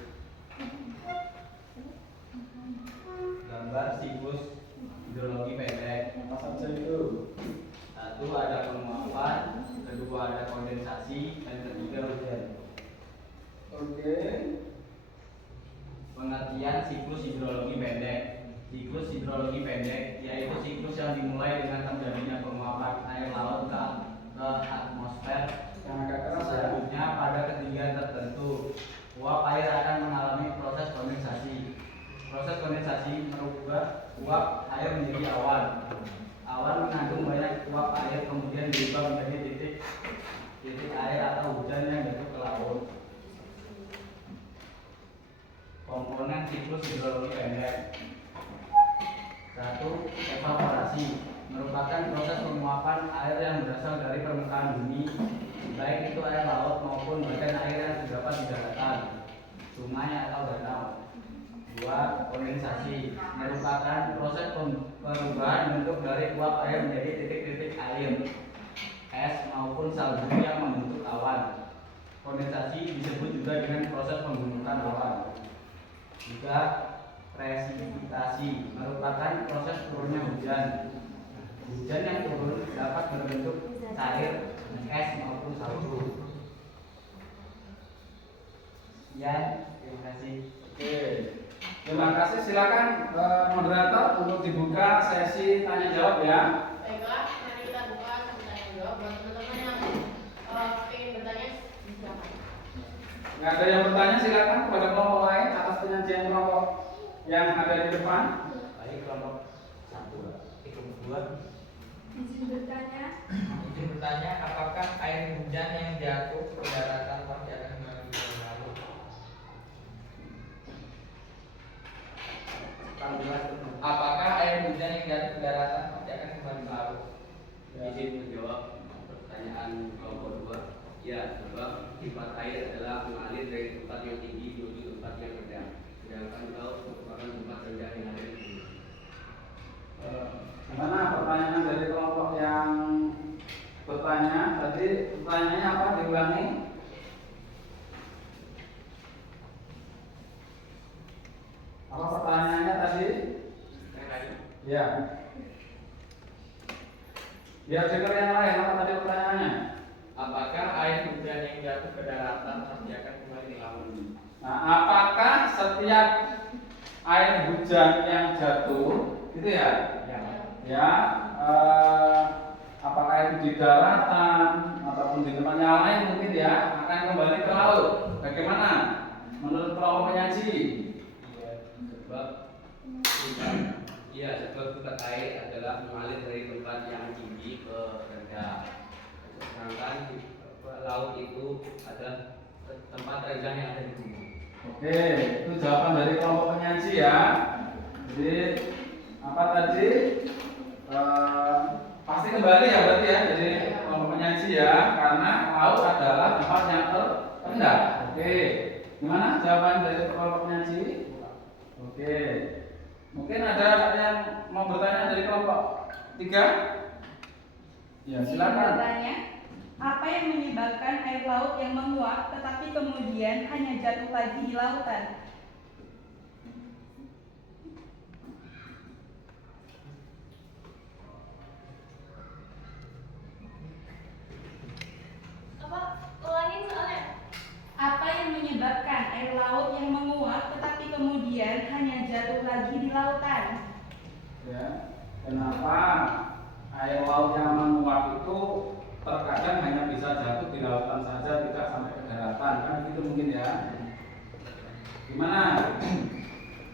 Gambar siklus hidrologi pendek. Apa saja itu? 1 ada penguapan, 2 ada kondensasi, dan 3 hujan. Oke. Pengertian siklus hidrologi pendek. Siklus hidrologi pendek yaitu siklus yang dimulai dengan terjadinya penguapan air laut ke atmosfer. Yang agak keras ya. Selanjutnya pada ketinggian tertentu, uap air akan mengalami proses kondensasi. Proses kondensasi merubah uap air menjadi awan. Awan mengandung banyak uap air kemudian berubah menjadi titik air atau hujan yang jatuh ke laut. Komponen siklus hidrologi pendek. 1. Evaporasi merupakan proses penguapan air yang berasal dari permukaan bumi, baik itu air laut maupun bagian air yang terdapat di daratan, sungai atau danau. 2. Kondensasi merupakan proses perubahan bentuk dari uap air menjadi titik-titik air, es maupun salju yang membentuk awan. Kondensasi disebut juga dengan proses pembentukan awan. 3. Presipitasi merupakan proses turunnya hujan. Hujan yang turun dapat berbentuk cair, es maupun salju. Ya, terima kasih. Oke. Terima kasih. Silakan moderator untuk dibuka sesi tanya jawab ya. Baiklah, mari kita buka sesi tanya jawab buat teman-teman yang ingin bertanya, silakan. Nggak ada yang bertanya, silakan kepada kelompok lain atas penyajian kelompok yang ada di depan. Baik, kelompok 1, kelompok 2. Izin bertanya. Izin bertanya, apakah air hujan yang jatuh ke daratan pasti akan kembali ke laut? Apakah air hujan yang jatuh ke daratan pasti akan kembali ke laut? Izin menjawab pertanyaan kelompok 2. Ya, sebab sifat air adalah mengalir dari tempat yang tinggi menuju tempat yang rendah. Sedangkan laut merupakan tempat rendah yang ada di bumi. Gimana pertanyaan dari kelompok yang bertanya tadi? Pertanyaannya apa? Diulangi. Apa pertanyaannya tadi? Ya. Biar dengar yang lain. Apa tadi pertanyaannya? Apakah air hujan yang jatuh ke daratan pasti akan kembali ke laut? Nah, apakah setiap air hujan yang jatuh, gitu ya? Ya, apakah itu di daratan ataupun di tempat yang lain mungkin ya akan kembali ke laut. Bagaimana menurut kelompok penyaji? Sebab sifat air adalah mengalir dari tempat yang tinggi ke rendah. Sedangkan laut itu adalah tempat rendah yang ada di bumi. Oke, itu jawaban dari kelompok penyaji ya. Jadi apa tadi? Pasti kembali ya berarti ya. Jadi kelompok penyaji ya, karena laut adalah tempat yang terendah. Oke, gimana jawaban dari kelompok penyaji? Oke, mungkin ada yang mau bertanya dari kelompok 3? Ya, silakan. Bertanya, apa yang menyebabkan air laut yang menguap tetapi kemudian hanya jatuh lagi di lautan? Apa? Ulangin soalnya. Apa yang menyebabkan air laut yang menguap tetapi kemudian hanya jatuh lagi di lautan? Ya, kenapa air laut yang menguap itu terkadang hanya bisa jatuh di lautan saja, tidak sampai ke daratan, kan begitu mungkin ya? Gimana?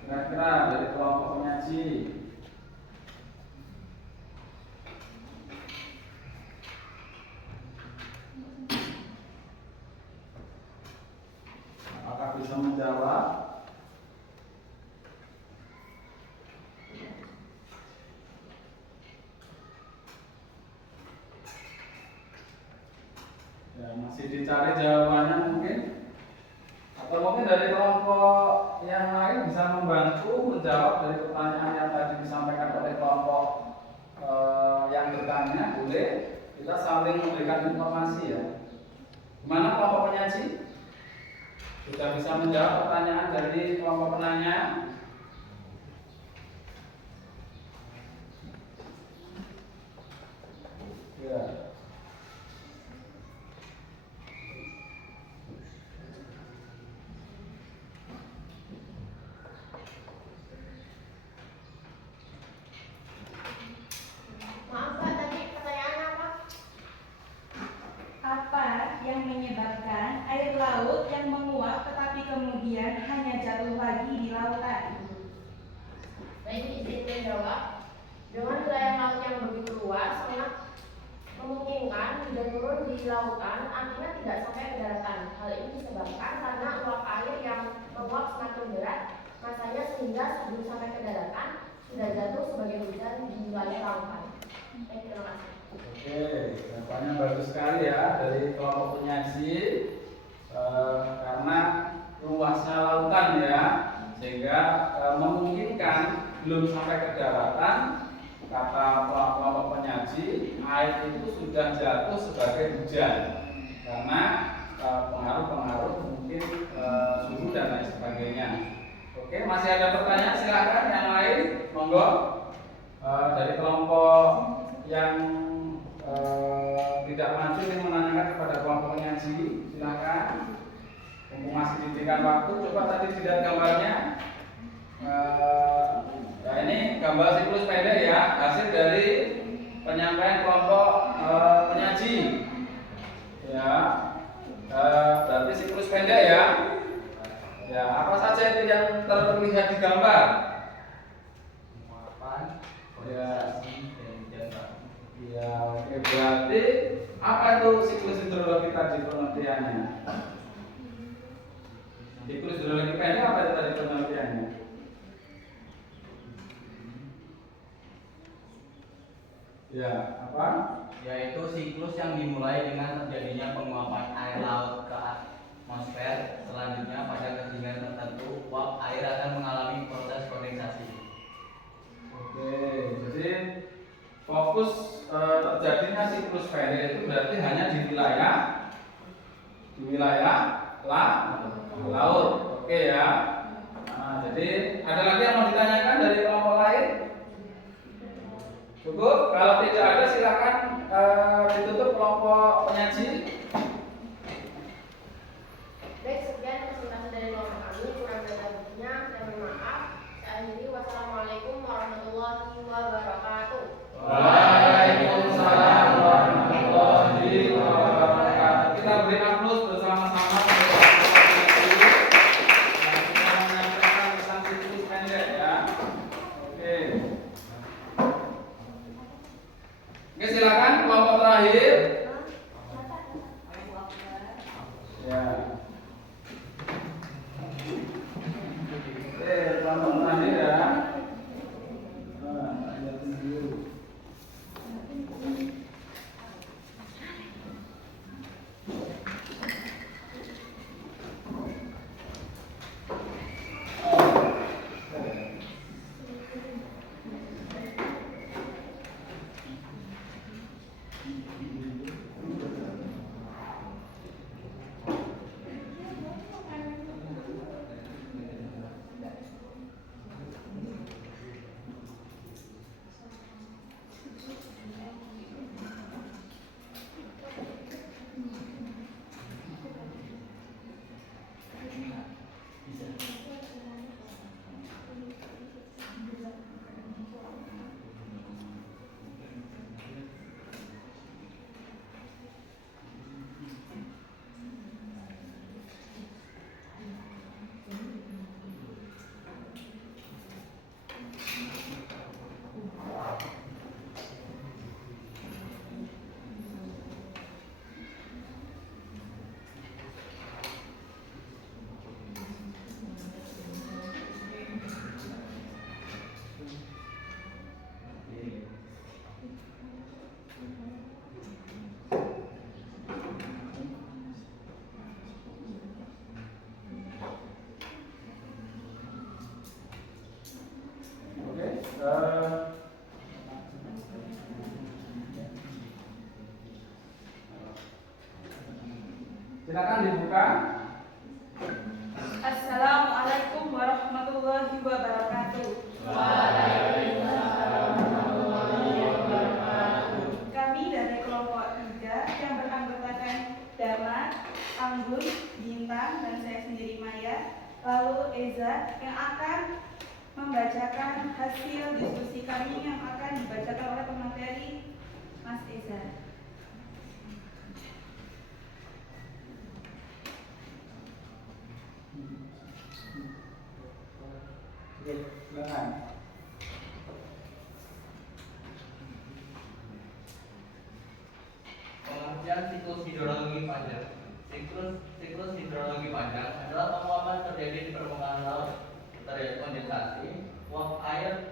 Kira-kira dari kelompok penyaji? Apakah bisa menjawab? Ya, masih dicari jawabannya mungkin, atau mungkin dari kelompok yang lain bisa membantu menjawab dari pertanyaan yang tadi disampaikan oleh kelompok yang bertanya. Boleh kita saling memberikan informasi ya. Gimana kelompok penyaji? Sudah bisa menjawab pertanyaan dari kelompok penanya? Ya. Maaf Pak, tadi pertanyaannya apa? Apa yang menyebabkan air laut yang menguap tetapi kemudian hanya jatuh lagi di lautan? Baik, izin menjawab. Dengan wilayah laut yang begitu luas, sangat memungkinkan hujan turun di lautan, artinya tidak sampai ke daratan. Hal ini disebabkan karena uap air yang menguap semakin berat masanya sehingga sebelum sampai ke daratan sudah jatuh sebagai hujan di wilayah lautan. Baik, terima kasih. Oke, jawabannya bagus sekali ya dari kelompok penyaji. Karena luasnya lautan ya, sehingga memungkinkan belum sampai ke daratan, kata kelompok penyaji, air itu sudah jatuh sebagai hujan karena pengaruh-pengaruh mungkin suhu dan lain sebagainya. Oke, masih ada pertanyaan? Silakan yang lain, monggo. Dari kelompok yang tidak maju yang menanyakan kepada kelompok penyaji, silakan. Mumpung masih diberikan waktu, coba tadi dilihat gambarnya. Ya ini gambar siklus pendek ya, hasil dari penyampaian kelompok penyaji. Ya, berarti siklus pendek ya. Ya, apa saja itu yang terlihat di gambar? Penguapan, Ya. kondensasi, dan hujan batu. Ya, oke, berarti apa itu siklus hidrologi tadi pengertiannya? Siklus hidrologi pendek apa itu tadi pengertiannya? Ya, apa? Yaitu siklus yang dimulai dengan terjadinya penguapan air laut ke atmosfer. Selanjutnya pada ketinggian tertentu uap air akan mengalami proses kondensasi. Oke, jadi fokus terjadinya siklus pendek itu berarti hanya di wilayah laut. Oke ya. Nah, jadi ada lagi yang mau ditanyakan dari kelompok lain? Cukup. Kalau tidak ada silakan ditutup kelompok penyaji. Baik, sekian presentasi dari kelompok kami. Kurang lebihnya saya mohon maaf. Saya akhiri. Wassalamualaikum warahmatullahi wabarakatuh. Waalaikumsalam warahmatullahi wabarakatuh. Kita beri aplaus bersama-sama untuk kelompok penyaji yang sudah menyampaikan tentang siklus pendek ya. Oke. Oke, silakan kelompok terakhir. Ya. Oke, kelompok terakhir ya. Lihatin dulu. Silakan dibuka. Assalamualaikum warahmatullahi wabarakatuh. Kami dari kelompok 3 yang beranggotakan Dama, Anggun, Bintang, dan saya sendiri Maya, lalu Eza yang akan membacakan hasil diskusi kami yang akan dibacakan oleh pemateri Mas Eza. Oke, silakan. Pengertian siklus hidrologi panjang. Siklus hidrologi panjang adalah penguapan terjadi di permukaan laut, terjadi kondensasi, uap air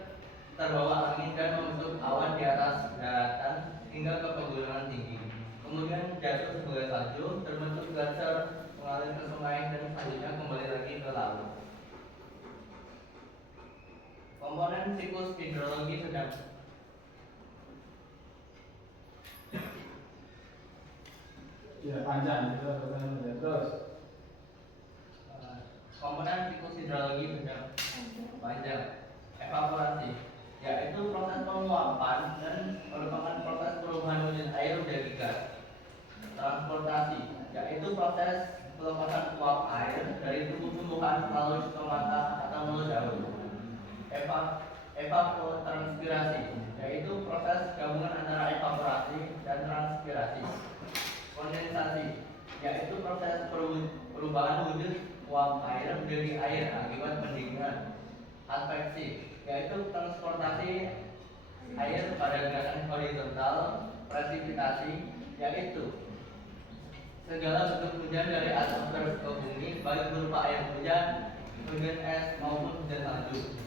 terbawa angin dan membentuk awan di atas daratan hingga ke pegunungan tinggi. Kemudian jatuh sebagai salju, terbentuk gletser, mengalir ke sungai dan selanjutnya kembali lagi ke laut. Komponen siklus hidrologi sedang. Ya, panjang terus. Komponen siklus hidrologi sedang panjang. Evaporasi, yaitu proses penguapan dan merupakan proses perubahan wujud air menjadi gas. Transportasi, yaitu proses pelepasan uap air dari tumbuh-tumbuhan melalui stomata atau mulut daun. Evapotranspirasi, yaitu proses gabungan antara evaporasi dan transpirasi. Kondensasi, yaitu proses perubahan wujud uap air menjadi air akibat pendinginan. Adveksi, yaitu transportasi air pada gerakan horizontal. Presipitasi, yaitu segala bentuk hujan dari atmosfer ke bumi, baik berupa air hujan, hujan es maupun hujan salju.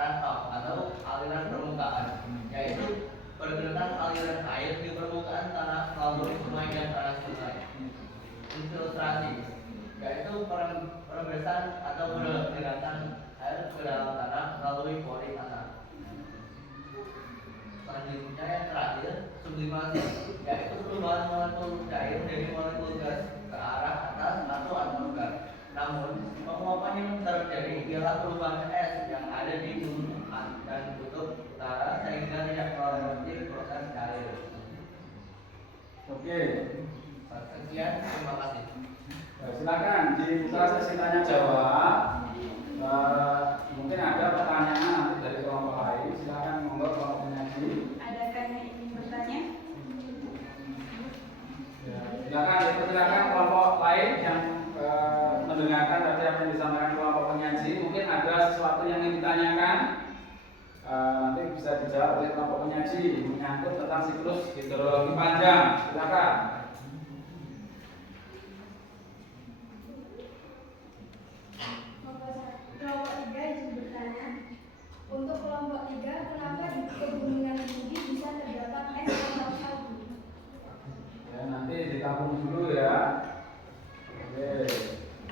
Runoff atau aliran permukaan, yaitu pergerakan aliran air di permukaan tanah melalui sungai dan tanah sungai. Infiltrasi, yaitu perembesan atau pergerakan air ke dalam tanah melalui pori tanah. Selanjutnya yang terakhir, sublimasi, yaitu perubahan molekul cair dari molekul gas ke arah atas atau atmosfer. Namun, penguapan yang terjadi ialah perubahan es yang ada di gunung dan kutub utara sehingga tidak melewati proses cair. Oke. Sekian, terima kasih. Silakan dibuka sesi tanya jawab. Mungkin ada pertanyaan nanti dari kelompok lain. Silakan monggo kelompok penyaji. Adakah yang ingin bertanya? Ya, silakan kelompok lain yang mendengarkan tadi apa yang disampaikan kelompok penyaji. Mungkin ada sesuatu yang ingin ditanyakan. Nanti bisa dijawab oleh kelompok penyaji menyangkut tentang siklus hidrologi panjang. Silakan. Kelompok 3 izin bertanya. Untuk kelompok 3, kenapa di pegunungan tinggi bisa terdapat es atau salju? Ya, nanti ditampung dulu ya. Oke.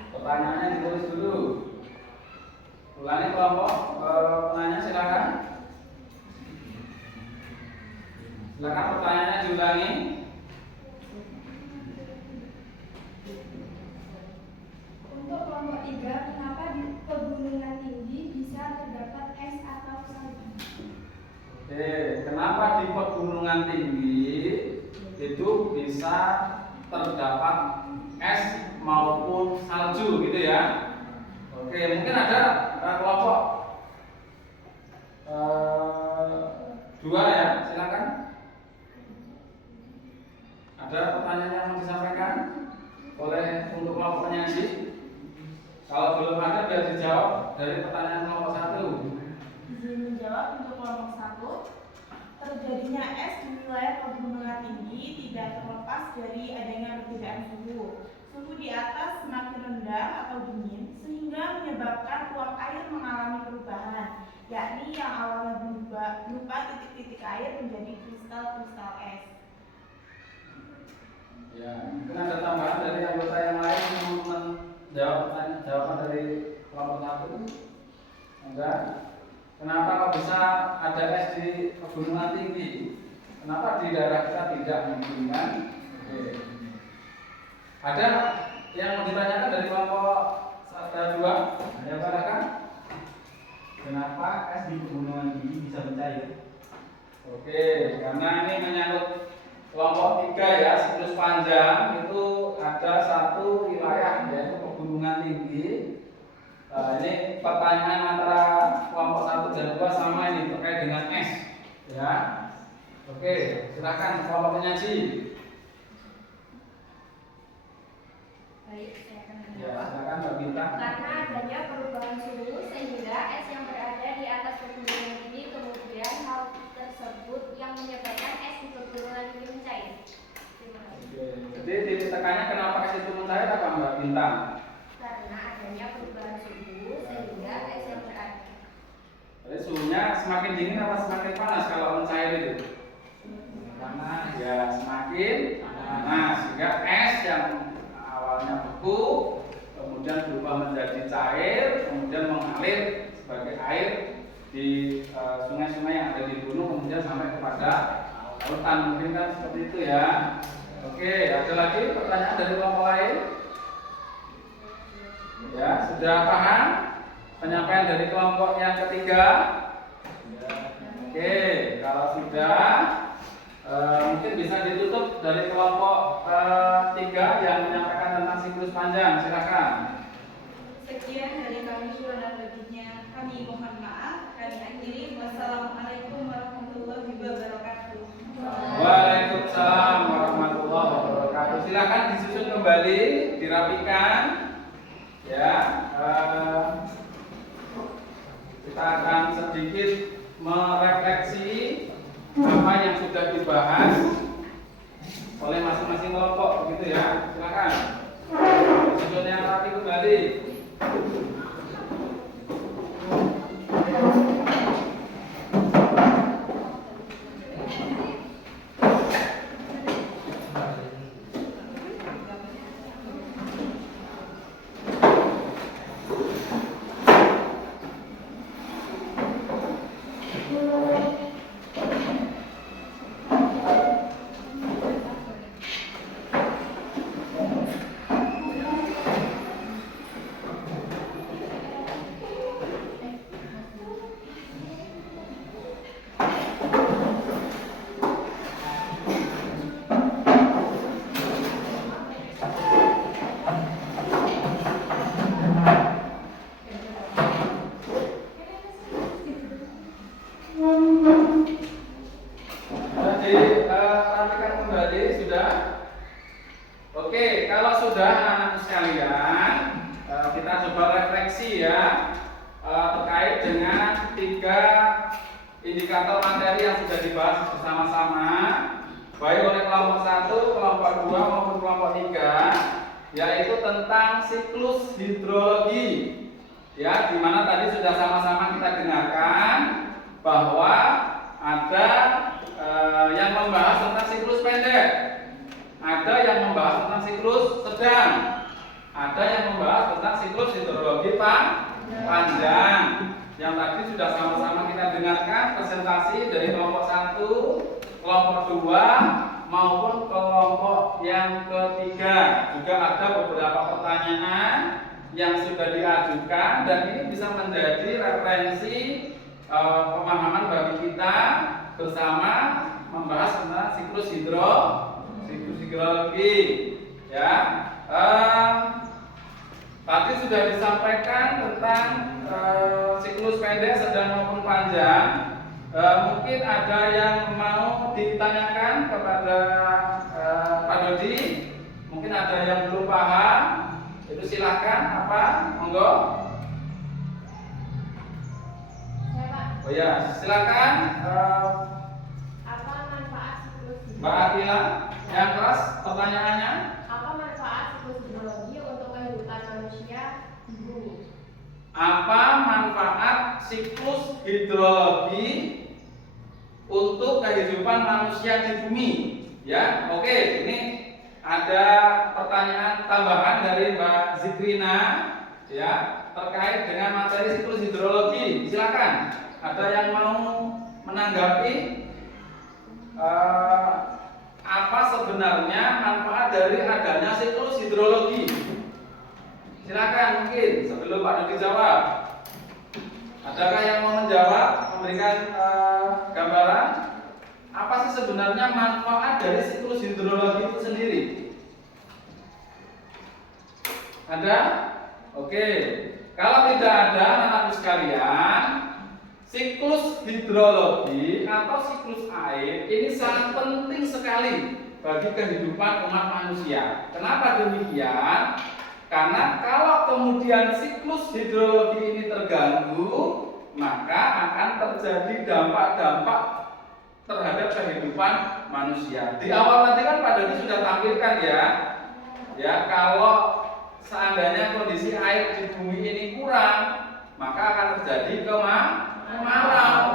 Pertanyaannya ditulis dulu. Ulangi kelompok penanya silakan. Silakan pertanyaannya diulangi. Untuk kelompok 3, kenapa di pegunungan tinggi bisa terdapat es atau salju? Oke, kenapa di pegunungan tinggi itu bisa terdapat es maupun salju gitu ya? Oke, mungkin ada kelompok 2 ya, silakan. Ada pertanyaan yang mau disampaikan oleh untuk kelompok penyaji? Kalau belum ada biar dijawab dari pertanyaan kelompok 1. Izin menjawab untuk kelompok 1. Terjadinya es di wilayah pegunungan tinggi tidak terlepas dari adanya perbedaan suhu. Suhu di atas semakin rendah atau dingin sehingga menyebabkan uap air mengalami perubahan, yakni yang awalnya berupa titik-titik air menjadi kristal-kristal es. Ya, mungkin ada tambahan dari anggota yang lain yang menjawab jawaban dari kelompok 1? Enggak? Kenapa kok bisa ada es di pegunungan tinggi? Kenapa di daerah kita tidak mungkin kan? Oke. Ada yang mau ditanyakan dari kelompok 2? Ada silakan. Kenapa es di pegunungan tinggi bisa mencair? Oke, karena ini menyangkut kelompok 3 ya, siklus panjang itu ada satu wilayah yaitu pegunungan tinggi. Ini pertanyaan antara kelompok 1 dan 2 sama ini terkait dengan es ya. Oke, silakan kelompok penyaji. Baik, saya akan Ya, menjawab. silakan Mbak Bintang. Karena adanya perubahan suhu sehingga es yang berada di atas pegunungan ini kemudian hal tersebut yang menyebabkan es di pegunungan ini mencair. Terima kasih. Oke, jadi titik tekannya kenapa es itu mencair apa Mbak Bintang? Karena adanya perubahan suhu sehingga es yang berada. Jadi suhunya semakin dingin atau semakin panas kalau mencair itu? Panas. Ya, semakin panas sehingga es yang awalnya beku kemudian berubah menjadi cair, kemudian mengalir sebagai air di sungai-sungai yang ada di gunung, kemudian sampai kepada lautan. Mungkin kan seperti itu ya. Oke, ada lagi pertanyaan dari kelompok lain? Ya, sudah paham penyampaian dari kelompok yang ketiga? Oke, kalau sudah mungkin bisa ditutup dari kelompok 3 yang menyampaikan tentang siklus panjang. Silakan. Sekian dari kami, kurang lebihnya kami mohon maaf. Kami akhiri. Wassalamualaikum warahmatullahi wabarakatuh. Waalaikumsalam warahmatullahi wabarakatuh. Silakan disusun kembali, dirapikan. Ya, kita akan sedikit merefleksi apa yang sudah dibahas oleh masing-masing kelompok, begitu ya. Silakan disusun yang rapi kembali. Rapikan kembali sudah. Oke, kalau sudah anak sekalian, kita coba refleksi ya terkait dengan 3 indikator materi yang sudah dibahas bersama-sama, baik oleh kelompok 1, kelompok 2 maupun kelompok 3, yaitu tentang siklus hidrologi. Ya, di mana tadi sudah sama-sama kita dengarkan bahwa ada yang membahas tentang siklus pendek, ada yang membahas tentang siklus sedang, ada yang membahas tentang siklus hidrologi panjang. Yang tadi sudah sama-sama kita dengarkan presentasi dari kelompok 1, kelompok 2 maupun kelompok yang ketiga. Juga ada beberapa pertanyaan yang sudah diajukan dan ini bisa menjadi referensi pemahaman bagi kita bersama membahas tentang siklus hidrologi ya. Tadi sudah disampaikan tentang siklus pendek, sedang maupun panjang. Mungkin ada yang mau ditanyakan kepada Pak Dodi, mungkin ada yang belum paham, itu silahkan. Apa? Monggo. Oh ya, silakan. Apa manfaat siklus Mbak Atila, yang keras pertanyaannya. Apa manfaat siklus hidrologi untuk kehidupan manusia di bumi? Apa manfaat siklus hidrologi untuk kehidupan manusia di bumi? Ya, oke. Ini ada pertanyaan tambahan dari Mbak Zikrina, ya, terkait dengan materi siklus hidrologi. Silakan. Ada yang mau menanggapi apa sebenarnya manfaat dari adanya siklus hidrologi? Silakan mungkin sebelum Pak Dodi jawab. Adakah yang mau menjawab, memberikan gambaran? Apa sih sebenarnya manfaat dari siklus hidrologi itu sendiri? Ada? Oke. Kalau tidak ada, anak-anak sekalian, siklus hidrologi atau siklus air ini sangat penting sekali bagi kehidupan umat manusia. Kenapa demikian? Karena kalau kemudian siklus hidrologi ini terganggu, maka akan terjadi dampak-dampak terhadap kehidupan manusia. Di awal tadi kan Pak Dodi sudah tampilkan ya kalau seandainya kondisi air di bumi ini kurang, maka akan terjadi kemarau.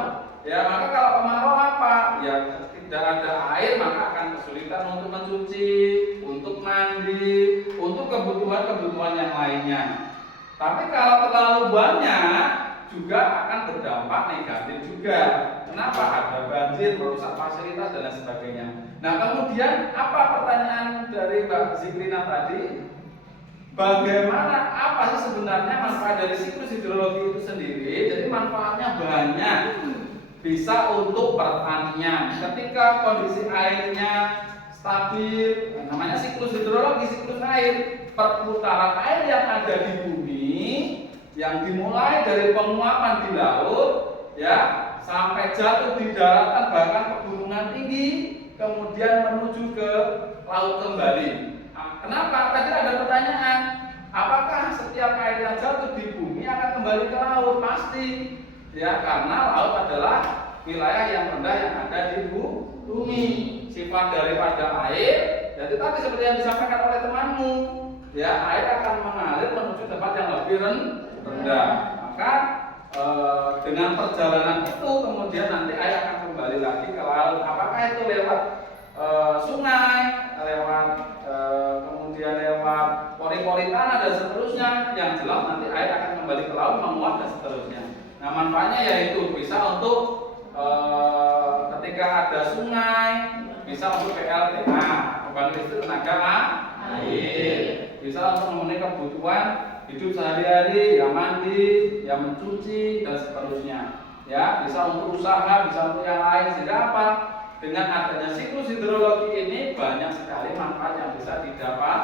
Ya, maka kalau kemarau apa? Ya tidak ada air, maka akan kesulitan untuk mencuci, untuk mandi, untuk kebutuhan-kebutuhan yang lainnya. Tapi kalau terlalu banyak juga akan berdampak negatif juga. Kenapa? Ada banjir, merusak fasilitas dan lain sebagainya. Nah, kemudian apa pertanyaan dari Mbak Zikrina tadi? Bagaimana, apa sih sebenarnya manfaat dari siklus hidrologi itu sendiri? Jadi manfaatnya banyak. Bisa untuk pertanian. Ketika kondisi airnya stabil, namanya siklus hidrologi, siklus air. Perputaran air yang ada di bumi, yang dimulai dari penguapan di laut, ya, sampai jatuh di daratan bahkan pegunungan tinggi, kemudian menuju ke laut kembali. Kenapa? Tadi ada pertanyaan, apakah setiap air yang jatuh di bumi akan kembali ke laut? Pasti, ya, karena laut adalah wilayah yang rendah yang ada di bumi. Sifat daripada air, jadi tadi seperti yang disampaikan oleh temanmu, ya, air akan mengalir menuju tempat yang lebih rendah. Maka dengan perjalanan itu kemudian nanti air akan kembali lagi ke laut. Apakah itu lewat sungai, lewat kemudian lewat pori-pori tanah dan seterusnya, yang jelas nanti air akan kembali ke laut, menguap dan seterusnya. Nah, manfaatnya yaitu bisa untuk ketika ada sungai, bisa untuk PLTA, pembangkit listrik tenaga air, bisa untuk memenuhi kebutuhan hidup sehari-hari, ya mandi, ya mencuci dan seterusnya. Ya, bisa untuk usaha, bisa untuk yang lain. Sehingga apa? Dengan adanya siklus hidrologi ini banyak sekali manfaat yang bisa didapat.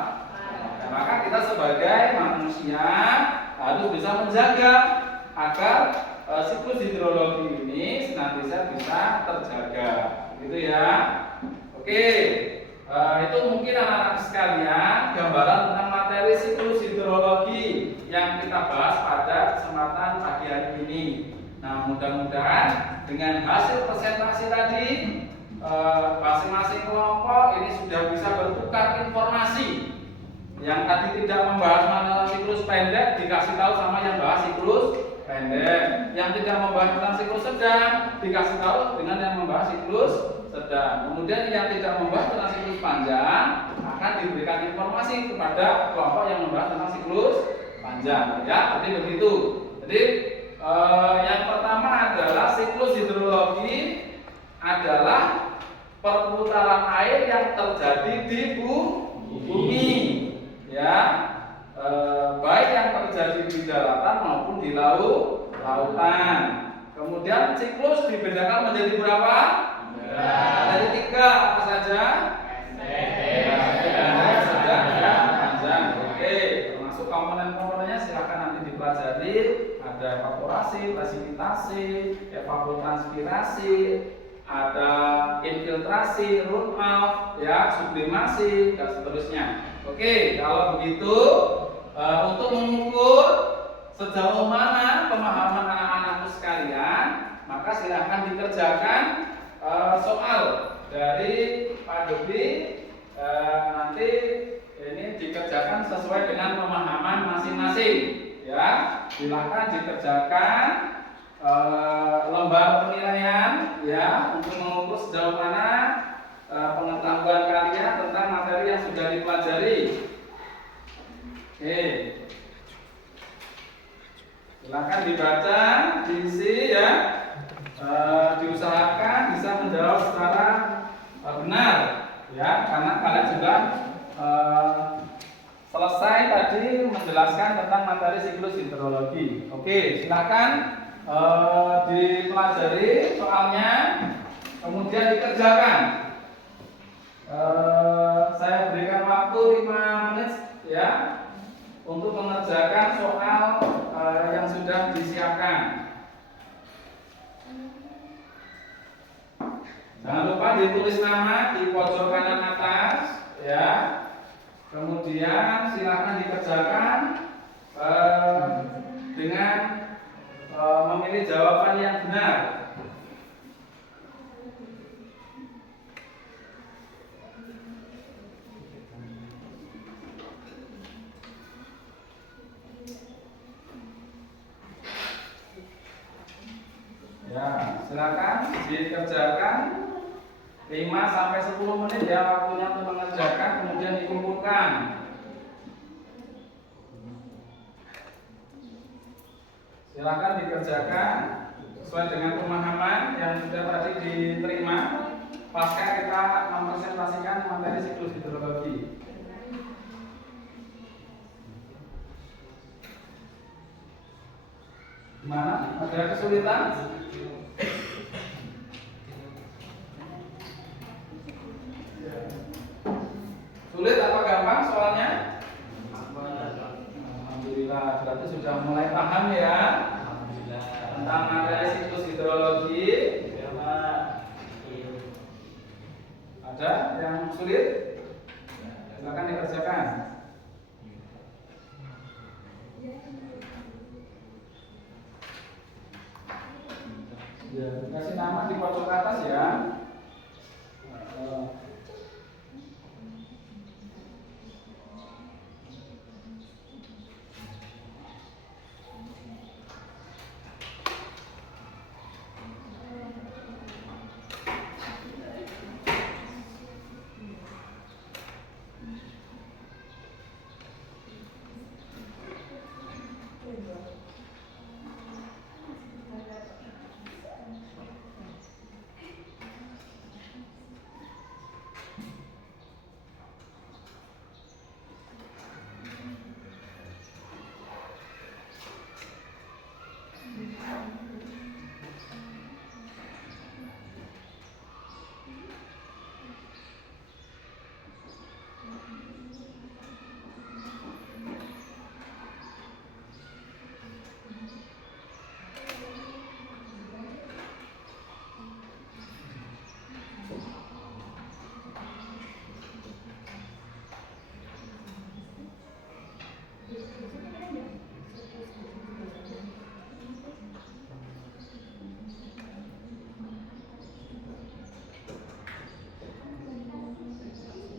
Nah, maka kita sebagai manusia harus bisa menjaga agar siklus hidrologi ini senantiasa bisa terjaga, gitu ya. Oke, itu mungkin anak-anak sekalian gambaran tentang materi siklus hidrologi yang kita bahas pada kesempatan pagi hari ini. Nah, mudah-mudahan dengan hasil presentasi tadi masing-masing kelompok ini sudah bisa bertukar informasi. Yang tadi tidak membahas masalah siklus pendek dikasih tahu sama yang bahas siklus pendek. Yang tidak membahas tentang siklus sedang dikasih tahu dengan yang membahas siklus sedang. Kemudian yang tidak membahas tentang siklus panjang akan diberikan informasi kepada kelompok yang membahas tentang siklus panjang. Ya, jadi begitu. Jadi yang pertama adalah siklus hidrologi adalah perputaran air yang terjadi di bumi, ya, baik yang terjadi di daratan maupun di lautan. Kemudian siklus dibedakan menjadi berapa? Dari 3, apa saja? Sedang dan panjang. Oke, termasuk komponen-komponennya silakan nanti dipelajari. Ada evaporasi, presipitasi, evapotranspirasi, ada infiltrasi, runoff, ya, sublimasi dan seterusnya. Oke, kalau begitu untuk mengukur sejauh mana pemahaman anak-anakku sekalian, maka silahkan dikerjakan soal dari Pak Dodi. Nanti ini dikerjakan sesuai dengan pemahaman masing-masing, ya. Silahkan dikerjakan lembar penilaian, ya, untuk mengukur sejauh mana pengetahuan kalian tentang materi yang sudah dipelajari. Oke, silakan dibaca, diisi, ya. Diusahakan bisa menjawab secara benar, ya, karena kalian sudah selesai tadi menjelaskan tentang materi siklus hidrologi. Oke, silakan dipelajari soalnya, kemudian dikerjakan. Saya berikan waktu 5 menit ya untuk mengerjakan soal yang sudah disiapkan. Jangan lupa ditulis nama di pojok kanan atas ya. Kemudian silakan dikerjakan dengan memilih jawaban yang benar. Ya, silakan dikerjakan 5 sampai 10 menit ya waktunya untuk mengerjakan, kemudian dikumpulkan. Silakan dikerjakan sesuai dengan pemahaman yang sudah tadi diterima pasca kita mempresentasikan materi siklus hidrologi. Gimana? Ada kesulitan? Sulit apa gampang soalnya? Alhamdulillah, berarti sudah mulai paham ya tentang materi siklus hidrologi. Ada yang sulit? Silakan dikerjakan. Ya, kasih nama di pojok atas ya.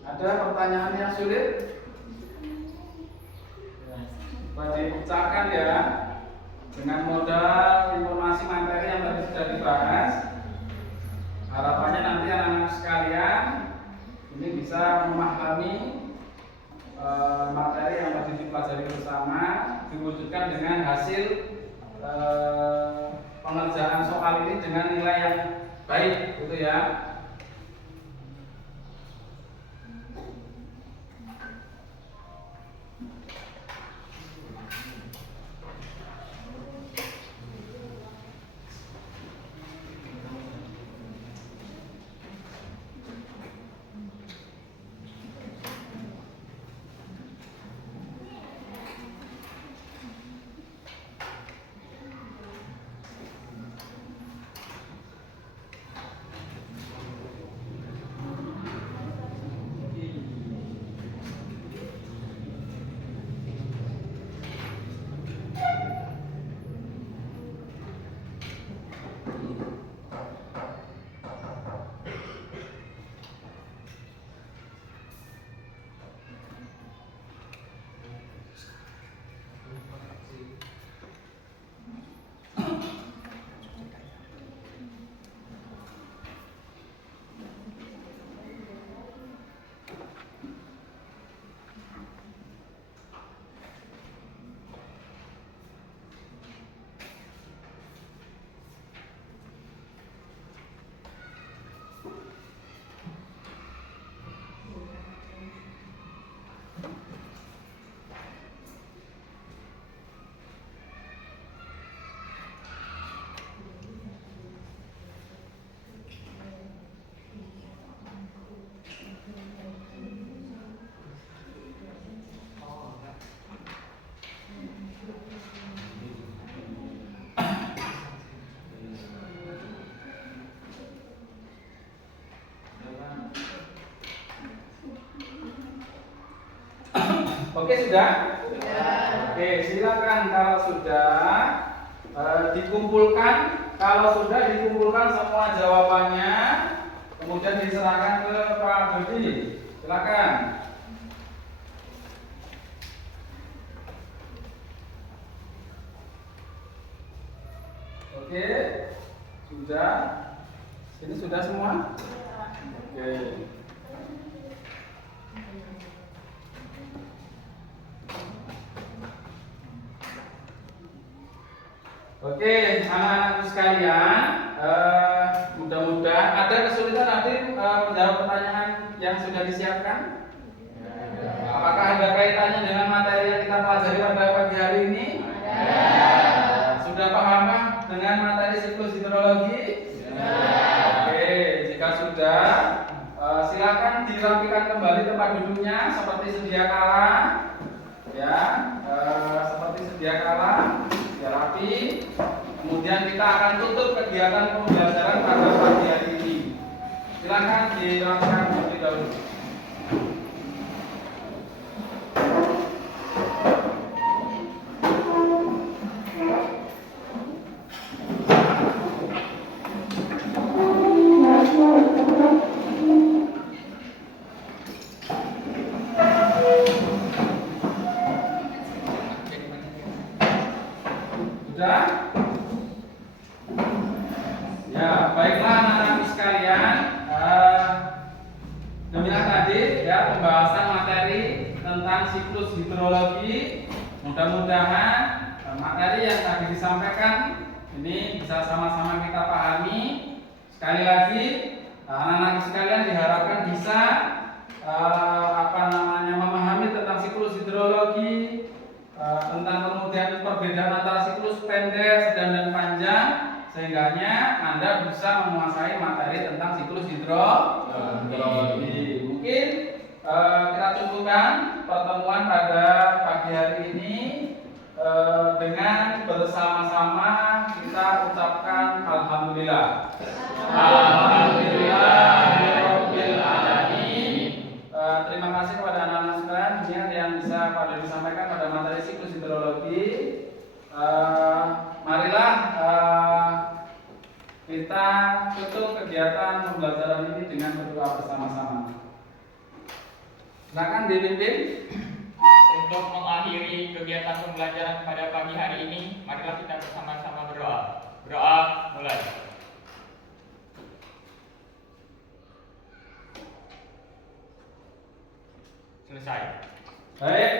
Ada pertanyaan yang sulit? Coba dipecahkan ya dengan modal informasi materi yang tadi sudah dibahas. Harapannya nanti anak-anak sekalian ini bisa memahami materi yang tadi dipelajari bersama, diwujudkan dengan hasil pengerjaan soal ini dengan nilai yang baik, gitu ya. Oke, sudah? Oke, silakan kalau sudah dikumpulkan. Kalau sudah dikumpulkan semua jawabannya, kemudian diserahkan ke Pak Dodi. Silakan. Oke, sudah. Ini sudah semua? Oke. Oke, anak-anakku sekalian, mudah-mudahan ada kesulitan nanti menjawab pertanyaan yang sudah disiapkan. Apakah ada kaitannya dengan materi yang kita pelajari pada pagi hari ini? Sudah paham dengan materi siklus hidrologi? Oke, jika sudah, silakan dirapikan kembali tempat duduknya seperti sedia kala, ya, seperti sedia kala, biar rapi. Kemudian kita akan tutup kegiatan pembelajaran pada pagi hari ini. Silakan dirapikan terlebih dahulu. Sudah? Ya, baiklah anak-anak sekalian. Demikian tadi ya pembahasan materi tentang siklus hidrologi. Mudah-mudahan materi yang tadi disampaikan ini bisa sama-sama kita pahami. Sekali lagi, anak-anak sekalian diharapkan bisa memahami tentang siklus hidrologi, tentang kemudian perbedaan antara siklus pendek, sedang dan panjang, sehingganya Anda bisa menguasai materi tentang siklus hidrologi. Mungkin kita cukupkan pertemuan pada pagi hari ini dengan bersama-sama kita ucapkan alhamdulillah. Alhamdulillahirabbil alamin. Terima kasih kepada anak-anak sekalian yang bisa pada disampaikan pada materi siklus hidrologi. Marilah kita tutup kegiatan pembelajaran ini dengan berdoa bersama-sama. Silakan dipimpin. Untuk mengakhiri kegiatan pembelajaran pada pagi hari ini, marilah kita bersama-sama berdoa. Berdoa mulai. Selesai. Baik,